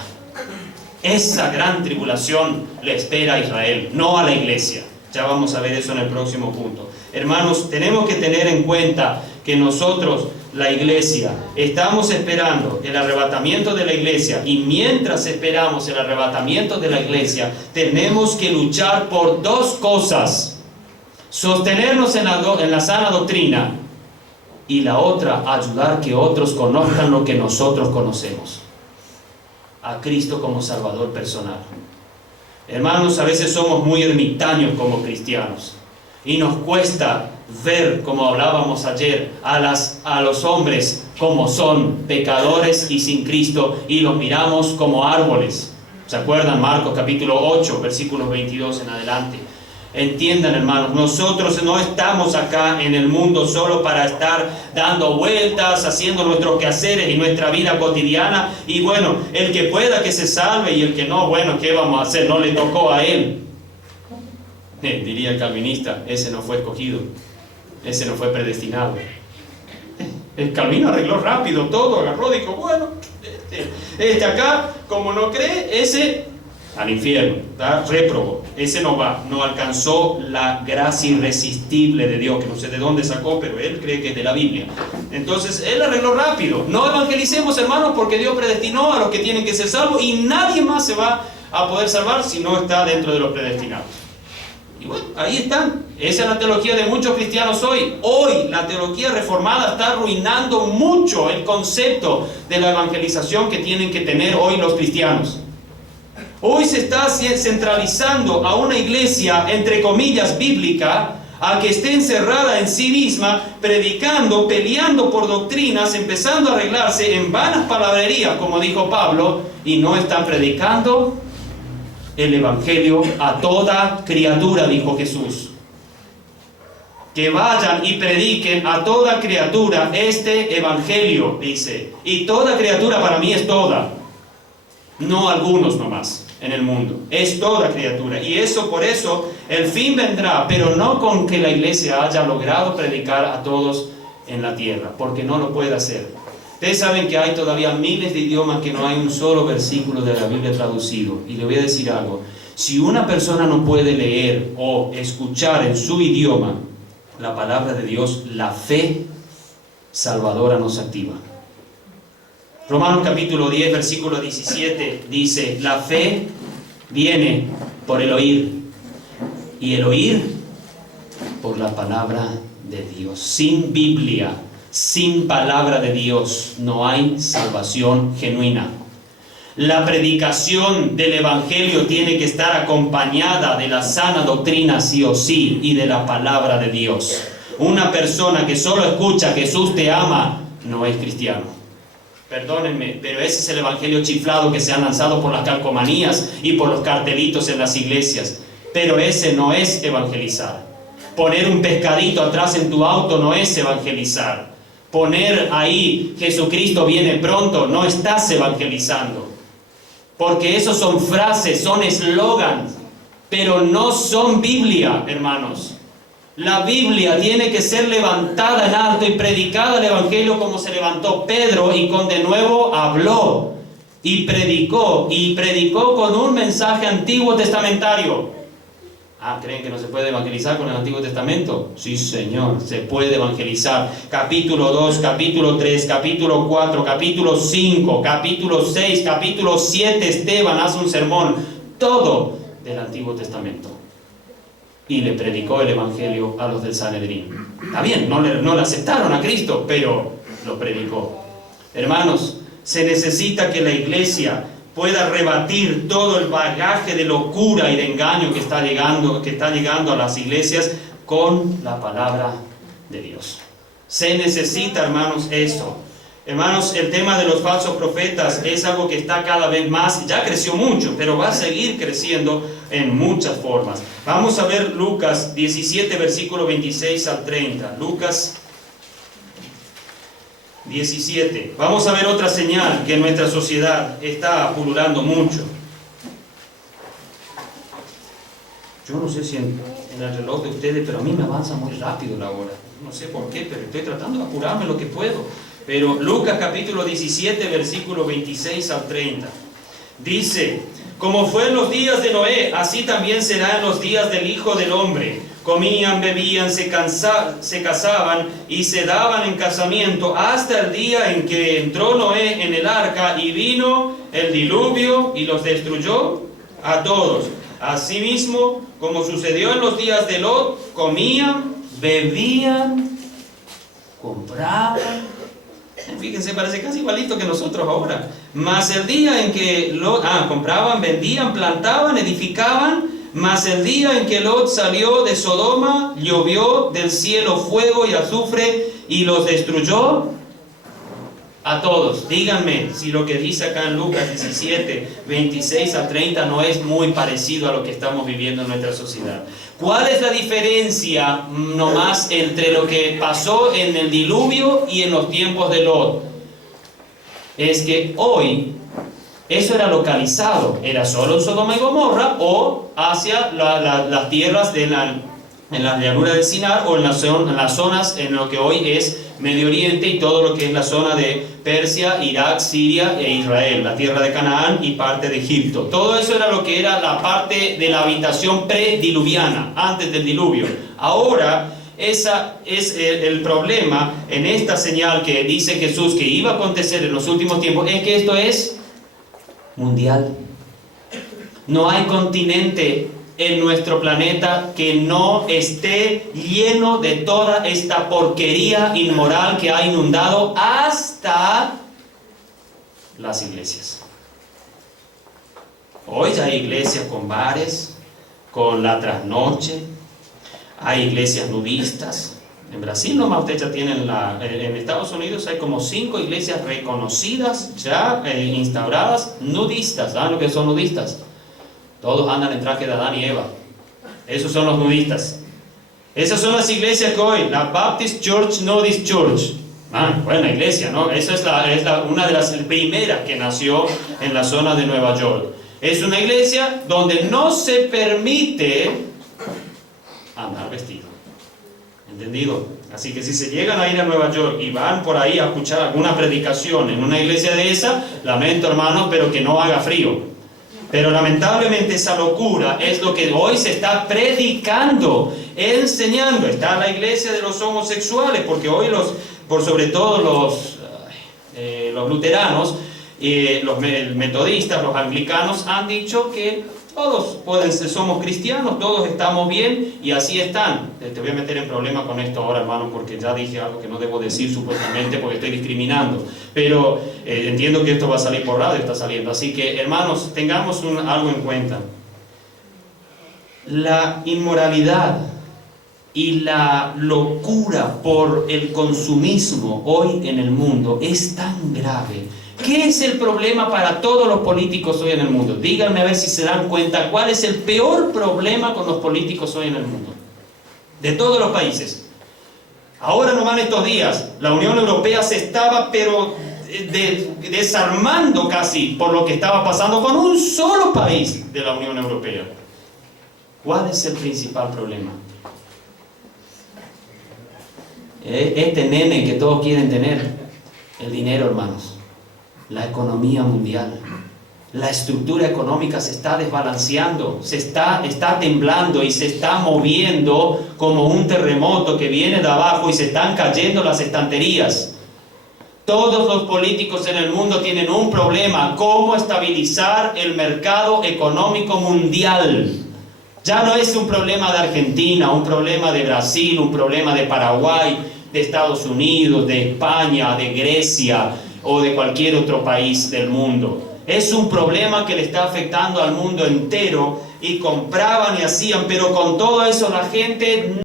Esa gran tribulación le espera a Israel, no a la iglesia. Ya vamos a ver eso en el próximo punto. Hermanos, tenemos que tener en cuenta que nosotros, la iglesia, estamos esperando el arrebatamiento de la iglesia, y mientras esperamos el arrebatamiento de la iglesia, tenemos que luchar por dos cosas: sostenernos en la sana doctrina, y la otra, ayudar que otros conozcan lo que nosotros conocemos, a Cristo como Salvador personal. Hermanos, a veces somos muy ermitaños como cristianos, y nos cuesta ver, como hablábamos ayer, a los hombres como son, pecadores y sin Cristo, y los miramos como árboles. ¿Se acuerdan? Marcos capítulo 8, versículos 22 en adelante. Entiendan, hermanos, nosotros no estamos acá en el mundo solo para estar dando vueltas, haciendo nuestros quehaceres y nuestra vida cotidiana, y bueno, el que pueda que se salve, y el que no, bueno, ¿qué vamos a hacer? No le tocó a él. Diría el calvinista, ese no fue escogido, ese no fue predestinado. El Calvino arregló rápido todo, agarró, dijo, bueno, acá, como no cree, ese al infierno, ¿tá? Réprobo, ese no va, no alcanzó la gracia irresistible de Dios, que no sé de dónde sacó, pero él cree que es de la Biblia. Entonces, él arregló rápido. No evangelicemos, hermanos, porque Dios predestinó a los que tienen que ser salvos y nadie más se va a poder salvar si no está dentro de los predestinados. Y bueno, ahí están. Esa es la teología de muchos cristianos hoy. Hoy la teología reformada está arruinando mucho el concepto de la evangelización que tienen que tener hoy los cristianos. Hoy se está centralizando a una iglesia, entre comillas, bíblica, a que esté encerrada en sí misma, predicando, peleando por doctrinas, empezando a arreglarse en vanas palabrerías, como dijo Pablo, y no están predicando el evangelio a toda criatura, dijo Jesús. Que vayan y prediquen a toda criatura este evangelio, dice. Y toda criatura para mí es toda, no algunos nomás en el mundo, es toda criatura. Y eso, por eso, el fin vendrá, pero no con que la iglesia haya logrado predicar a todos en la tierra, porque no lo puede hacer. Ustedes saben que hay todavía miles de idiomas que no hay un solo versículo de la Biblia traducido. Y le voy a decir algo, si una persona no puede leer o escuchar en su idioma la palabra de Dios, la fe salvadora no se activa. Romanos capítulo 10, versículo 17 dice, la fe viene por el oír, y el oír por la palabra de Dios. Sin Biblia, sin palabra de Dios, no hay salvación genuina. La predicación del evangelio tiene que estar acompañada de la sana doctrina sí o sí, y de la palabra de Dios. Una persona que solo escucha Jesús te ama, no es cristiano. Perdónenme, pero ese es el evangelio chiflado que se ha lanzado por las calcomanías y por los cartelitos en las iglesias. Pero ese no es evangelizar. Poner un pescadito atrás en tu auto no es evangelizar. Poner ahí Jesucristo viene pronto, no estás evangelizando. Porque esos son frases, son eslogans, pero no son Biblia, hermanos. La Biblia tiene que ser levantada en alto y predicada el evangelio como se levantó Pedro, y con de nuevo habló y predicó con un mensaje antiguo testamentario. ¿Creen que no se puede evangelizar con el Antiguo Testamento? Sí, Señor, se puede evangelizar. Capítulo 2, capítulo 3, capítulo 4, capítulo 5, capítulo 6, capítulo 7, Esteban hace un sermón, todo del Antiguo Testamento. Y le predicó el evangelio a los del Sanedrín. Está bien, no le aceptaron a Cristo, pero lo predicó. Hermanos, se necesita que la iglesia pueda rebatir todo el bagaje de locura y de engaño que está llegando a las iglesias con la palabra de Dios. Se necesita, hermanos, eso. Hermanos, el tema de los falsos profetas es algo que está cada vez más, ya creció mucho, pero va a seguir creciendo en muchas formas. Vamos a ver Lucas 17, versículo 26 al 30. Lucas 17. Vamos a ver otra señal que en nuestra sociedad está pululando mucho. Yo no sé si en el reloj de ustedes, pero a mí me avanza muy rápido la hora. No sé por qué, pero estoy tratando de apurarme lo que puedo. Pero Lucas capítulo 17, versículo 26 al 30. Dice, como fue en los días de Noé, así también será en los días del Hijo del Hombre. Comían, bebían, se casaban y se daban en casamiento hasta el día en que entró Noé en el arca y vino el diluvio y los destruyó a todos. Asimismo, como sucedió en los días de Lot, comían, bebían, compraban. Fíjense, parece casi igualito que nosotros ahora. Mas el día en que Lot, compraban, vendían, plantaban, edificaban. Mas el día en que Lot salió de Sodoma, llovió del cielo fuego y azufre y los destruyó a todos. Díganme si lo que dice acá en Lucas 17, 26 a 30 no es muy parecido a lo que estamos viviendo en nuestra sociedad. ¿Cuál es la diferencia nomás entre lo que pasó en el diluvio y en los tiempos de Lot? Es que hoy eso era localizado, era solo en Sodoma y Gomorra o hacia las tierras de en la llanura de Sinar o en las zonas en lo que hoy es Medio Oriente y todo lo que es la zona de Persia, Irak, Siria e Israel, la tierra de Canaán y parte de Egipto. Todo eso era lo que era la parte de la habitación prediluviana, antes del diluvio. Ahora, ese es el problema en esta señal que dice Jesús que iba a acontecer en los últimos tiempos, es que esto es mundial. No hay continente en nuestro planeta que no esté lleno de toda esta porquería inmoral que ha inundado hasta las iglesias. Hoy ya hay iglesias con bares, con la trasnoche, hay iglesias nudistas. En Brasil nomás ustedes ya tienen en Estados Unidos hay como 5 iglesias reconocidas, ya instauradas, nudistas. ¿Saben lo que son nudistas? Todos andan en traje de Adán y Eva. Esos son los nudistas. Esas son las iglesias que hoy, la Baptist Church Nudist Church. Buena iglesia, ¿no? Esa es una de las primeras que nació en la zona de Nueva York. Es una iglesia donde no se permite andar vestido. ¿Entendido? Así que si se llegan a ir a Nueva York y van por ahí a escuchar alguna predicación en una iglesia de esa, lamento, hermanos, pero que no haga frío. Pero lamentablemente esa locura es lo que hoy se está predicando, enseñando. Está la iglesia de los homosexuales, porque hoy por sobre todo los luteranos, los metodistas, los anglicanos han dicho que todos somos cristianos, todos estamos bien y así están. Te voy a meter en problema con esto ahora, hermano, porque ya dije algo que no debo decir supuestamente porque estoy discriminando. Pero entiendo que esto va a salir por radio, está saliendo. Así que, hermanos, tengamos algo en cuenta. La inmoralidad y la locura por el consumismo hoy en el mundo es tan grave. ¿Qué es el problema para todos los políticos hoy en el mundo? Díganme a ver si se dan cuenta cuál es el peor problema con los políticos hoy en el mundo. De todos los países. Ahora nomás en estos días, la Unión Europea se estaba desarmando casi por lo que estaba pasando con un solo país de la Unión Europea. ¿Cuál es el principal problema? Este nene que todos quieren tener, el dinero, hermanos. La economía mundial, la estructura económica se está desbalanceando, está temblando y se está moviendo como un terremoto que viene de abajo y se están cayendo las estanterías. Todos los políticos en el mundo tienen un problema: cómo estabilizar el mercado económico mundial. Ya no es un problema de Argentina, un problema de Brasil, un problema de Paraguay, de Estados Unidos, de España, de Grecia o de cualquier otro país del mundo. Es un problema que le está afectando al mundo entero y compraban y hacían, pero con todo eso la gente no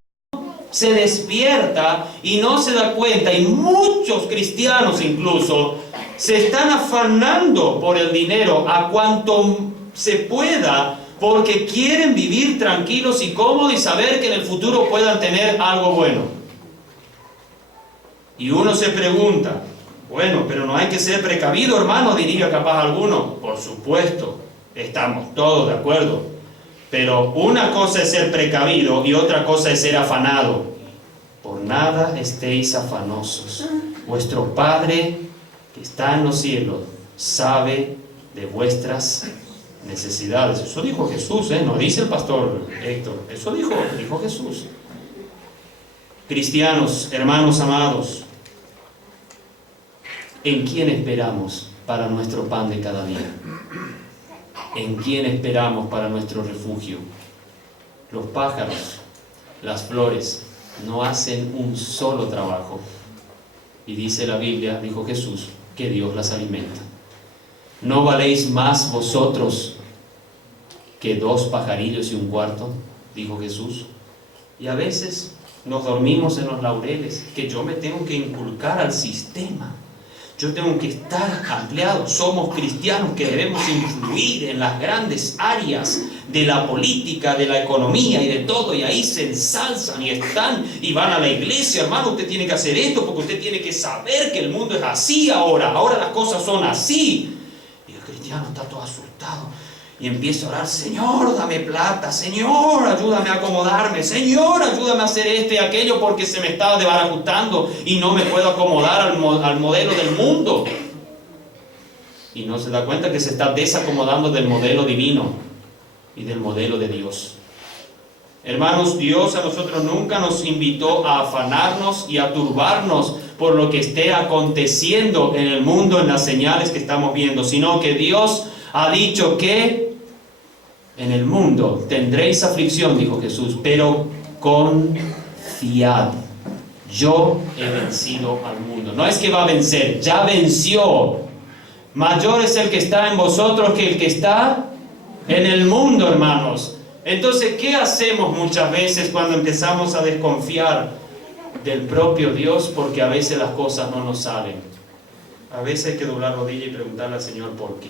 se despierta y no se da cuenta, y muchos cristianos incluso se están afanando por el dinero a cuanto se pueda porque quieren vivir tranquilos y cómodos y saber que en el futuro puedan tener algo bueno. Y uno se pregunta, bueno, pero no hay que ser precavido, hermano, diría capaz alguno. Por supuesto, estamos todos de acuerdo. Pero una cosa es ser precavido y otra cosa es ser afanado. Por nada estéis afanosos. Vuestro Padre que está en los cielos sabe de vuestras necesidades. Eso dijo Jesús, no dice el pastor Héctor. Eso dijo Jesús. Cristianos, hermanos amados, ¿en quién esperamos para nuestro pan de cada día? ¿En quién esperamos para nuestro refugio? Los pájaros, las flores, no hacen un solo trabajo. Y dice la Biblia, dijo Jesús, que Dios las alimenta. ¿No valéis más vosotros que 2 pajarillos y un cuarto? Dijo Jesús. Y a veces nos dormimos en los laureles, que yo me tengo que inculcar al sistema. Yo tengo que estar ampliado. Somos cristianos que debemos influir en las grandes áreas de la política, de la economía y de todo. Y ahí se ensalzan y están y van a la iglesia. Hermano, usted tiene que hacer esto porque usted tiene que saber que el mundo es así ahora. Ahora las cosas son así. Y el cristiano está todo asustado. Y empiezo a orar: Señor, dame plata, Señor, ayúdame a acomodarme, Señor, ayúdame a hacer esto y aquello, porque se me está desbarajustando y no me puedo acomodar al modelo del mundo. Y no se da cuenta que se está desacomodando del modelo divino y del modelo de Dios. Hermanos, Dios a nosotros nunca nos invitó a afanarnos y a turbarnos por lo que esté aconteciendo en el mundo, en las señales que estamos viendo, sino que Dios ha dicho que en el mundo tendréis aflicción, dijo Jesús, pero confiad, yo he vencido al mundo. No es que va a vencer, ya venció. Mayor es el que está en vosotros que el que está en el mundo, hermanos. Entonces, ¿qué hacemos muchas veces cuando empezamos a desconfiar del propio Dios? Porque a veces las cosas no nos salen. A veces hay que doblar rodilla y preguntarle al Señor por qué.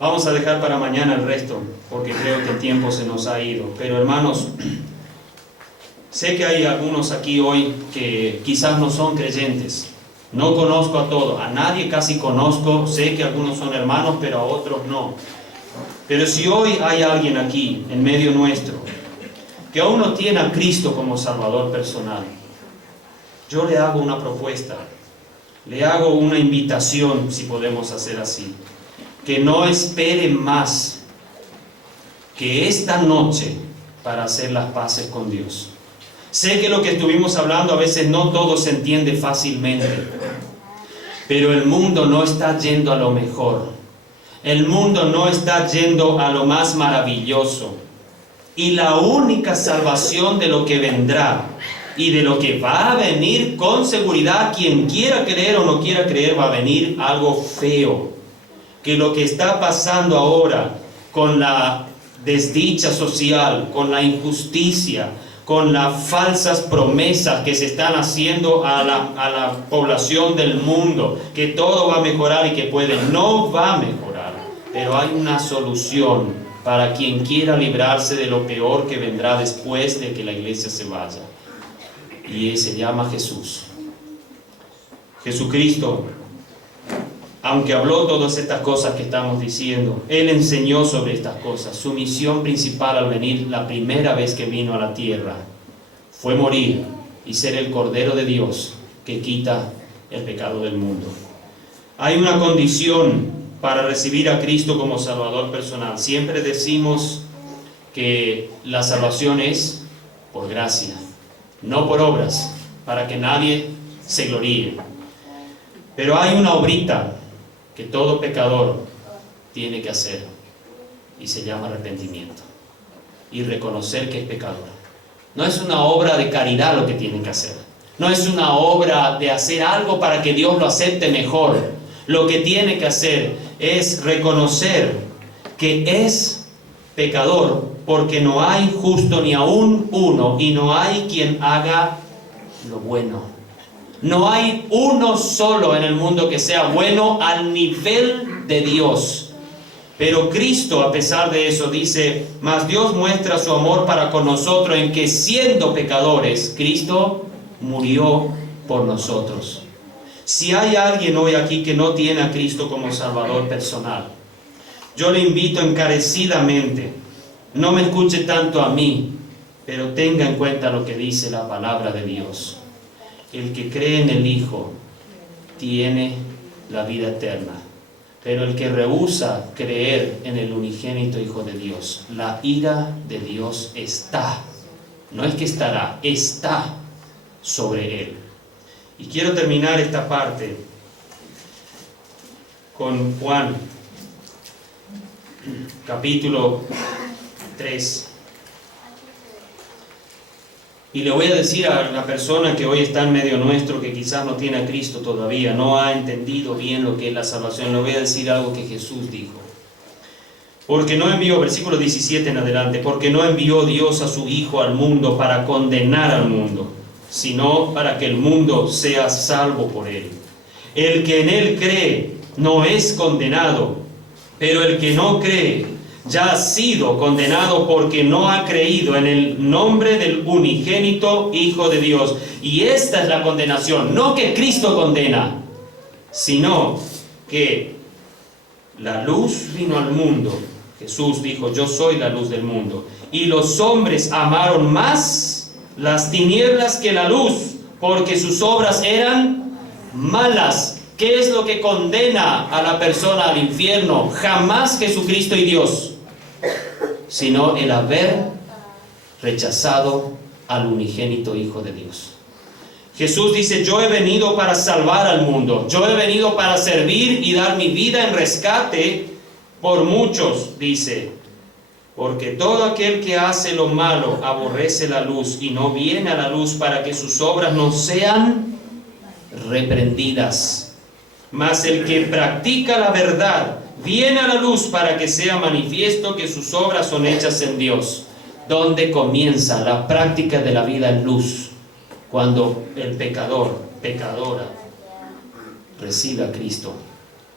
Vamos a dejar para mañana el resto, porque creo que el tiempo se nos ha ido. Pero hermanos, sé que hay algunos aquí hoy que quizás no son creyentes. No conozco a todos, a nadie casi conozco. Sé que algunos son hermanos, pero a otros no. Pero si hoy hay alguien aquí, en medio nuestro, que aún no tiene a Cristo como Salvador personal, yo le hago una propuesta, le hago una invitación, si podemos hacer así, que no espere más que esta noche para hacer las paces con Dios. Sé que lo que estuvimos hablando a veces no todo se entiende fácilmente, pero el mundo no está yendo a lo mejor. El mundo no está yendo a lo más maravilloso. Y la única salvación de lo que vendrá y de lo que va a venir con seguridad, quien quiera creer o no quiera creer, va a venir algo feo. Que lo que está pasando ahora con la desdicha social, con la injusticia, con las falsas promesas que se están haciendo a la población del mundo, que todo va a mejorar y que no va a mejorar. Pero hay una solución para quien quiera librarse de lo peor que vendrá después de que la iglesia se vaya. Y se llama Jesús. Jesucristo, aunque habló todas estas cosas que estamos diciendo, Él enseñó sobre estas cosas. Su misión principal al venir, la primera vez que vino a la tierra, fue morir y ser el Cordero de Dios que quita el pecado del mundo. Hay una condición para recibir a Cristo como Salvador personal. Siempre decimos que la salvación es por gracia, no por obras, para que nadie se gloríe. Pero hay una obrita que todo pecador tiene que hacer, y se llama arrepentimiento y reconocer que es pecador. No es una obra de caridad lo que tiene que hacer, no es una obra de hacer algo para que Dios lo acepte mejor. Lo que tiene que hacer es reconocer que es pecador, porque no hay justo ni aún uno, y no hay quien haga lo bueno. No hay uno solo en el mundo que sea bueno al nivel de Dios. Pero Cristo, a pesar de eso, dice: mas Dios muestra su amor para con nosotros en que, siendo pecadores, Cristo murió por nosotros. Si hay alguien hoy aquí que no tiene a Cristo como Salvador personal, yo le invito encarecidamente, no me escuche tanto a mí, pero tenga en cuenta lo que dice la palabra de Dios. El que cree en el Hijo tiene la vida eterna, pero el que rehúsa creer en el unigénito Hijo de Dios, la ira de Dios está, no es que estará, está sobre él. Y quiero terminar esta parte con Juan, capítulo 3. Y le voy a decir a la persona que hoy está en medio nuestro, que quizás no tiene a Cristo todavía, no ha entendido bien lo que es la salvación, le voy a decir algo que Jesús dijo. Porque no envió, versículo 17 en adelante, porque no envió Dios a su Hijo al mundo para condenar al mundo, sino para que el mundo sea salvo por él. El que en él cree no es condenado, pero el que no cree ya ha sido condenado porque no ha creído en el nombre del unigénito Hijo de Dios. Y esta es la condenación, no que Cristo condena, sino que la luz vino al mundo. Jesús dijo, yo soy la luz del mundo. Y los hombres amaron más las tinieblas que la luz, porque sus obras eran malas. ¿Qué es lo que condena a la persona al infierno? Jamás Jesucristo y Dios, sino el haber rechazado al unigénito Hijo de Dios. Jesús dice, yo he venido para salvar al mundo. Yo he venido para servir y dar mi vida en rescate por muchos, dice. Porque todo aquel que hace lo malo aborrece la luz y no viene a la luz para que sus obras no sean reprendidas. Mas el que practica la verdad viene a la luz para que sea manifiesto que sus obras son hechas en Dios. ¿Dónde comienza la práctica de la vida en luz? Cuando el pecador, pecadora, recibe a Cristo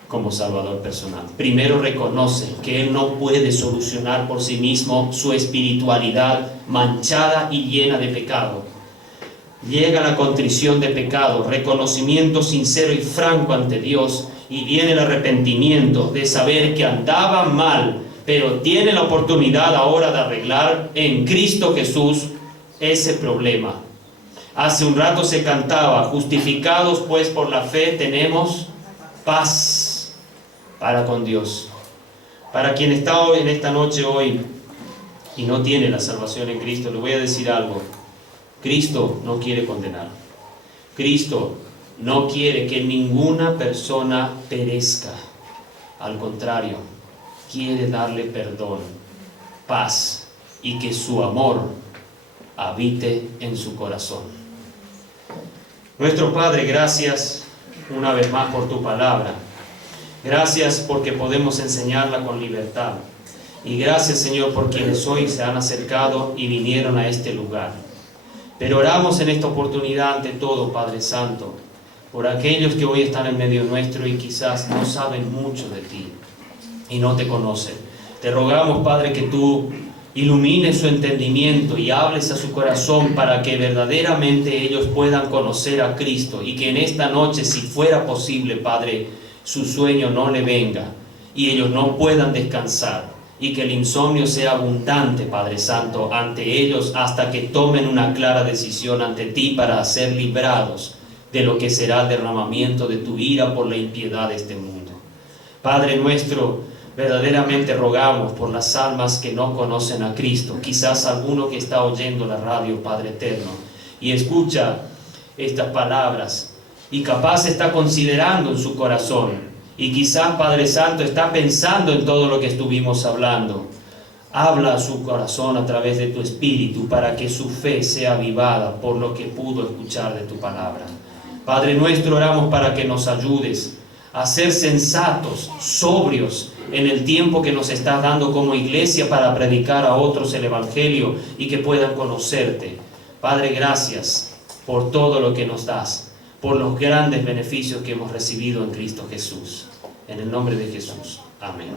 como Salvador personal. Primero reconoce que Él no puede solucionar por sí mismo su espiritualidad manchada y llena de pecado. Llega la contrición de pecado, reconocimiento sincero y franco ante Dios, y viene el arrepentimiento de saber que andaba mal, pero tiene la oportunidad ahora de arreglar en Cristo Jesús ese problema. Hace un rato se cantaba, justificados pues por la fe tenemos paz para con Dios. Para quien está hoy en esta noche hoy y no tiene la salvación en Cristo, le voy a decir algo. Cristo no quiere condenar. Cristo no quiere que ninguna persona perezca. Al contrario, quiere darle perdón, paz y que su amor habite en su corazón. Nuestro Padre, gracias una vez más por tu palabra. Gracias porque podemos enseñarla con libertad. Y gracias, Señor, por quienes hoy se han acercado y vinieron a este lugar. Pero oramos en esta oportunidad ante todo, Padre Santo, por aquellos que hoy están en medio nuestro y quizás no saben mucho de ti y no te conocen. Te rogamos, Padre, que tú ilumines su entendimiento y hables a su corazón para que verdaderamente ellos puedan conocer a Cristo y que en esta noche, si fuera posible, Padre, su sueño no le venga y ellos no puedan descansar y que el insomnio sea abundante, Padre Santo, ante ellos hasta que tomen una clara decisión ante ti para ser librados de lo que será el derramamiento de tu ira por la impiedad de este mundo. Padre nuestro, verdaderamente rogamos por las almas que no conocen a Cristo, quizás alguno que está oyendo la radio, Padre eterno, y escucha estas palabras y capaz está considerando en su corazón y quizás, Padre Santo, está pensando en todo lo que estuvimos hablando. Habla a su corazón a través de tu Espíritu para que su fe sea avivada por lo que pudo escuchar de tu palabra. Padre nuestro, oramos para que nos ayudes a ser sensatos, sobrios en el tiempo que nos estás dando como iglesia para predicar a otros el Evangelio y que puedan conocerte. Padre, gracias por todo lo que nos das, por los grandes beneficios que hemos recibido en Cristo Jesús. En el nombre de Jesús. Amén.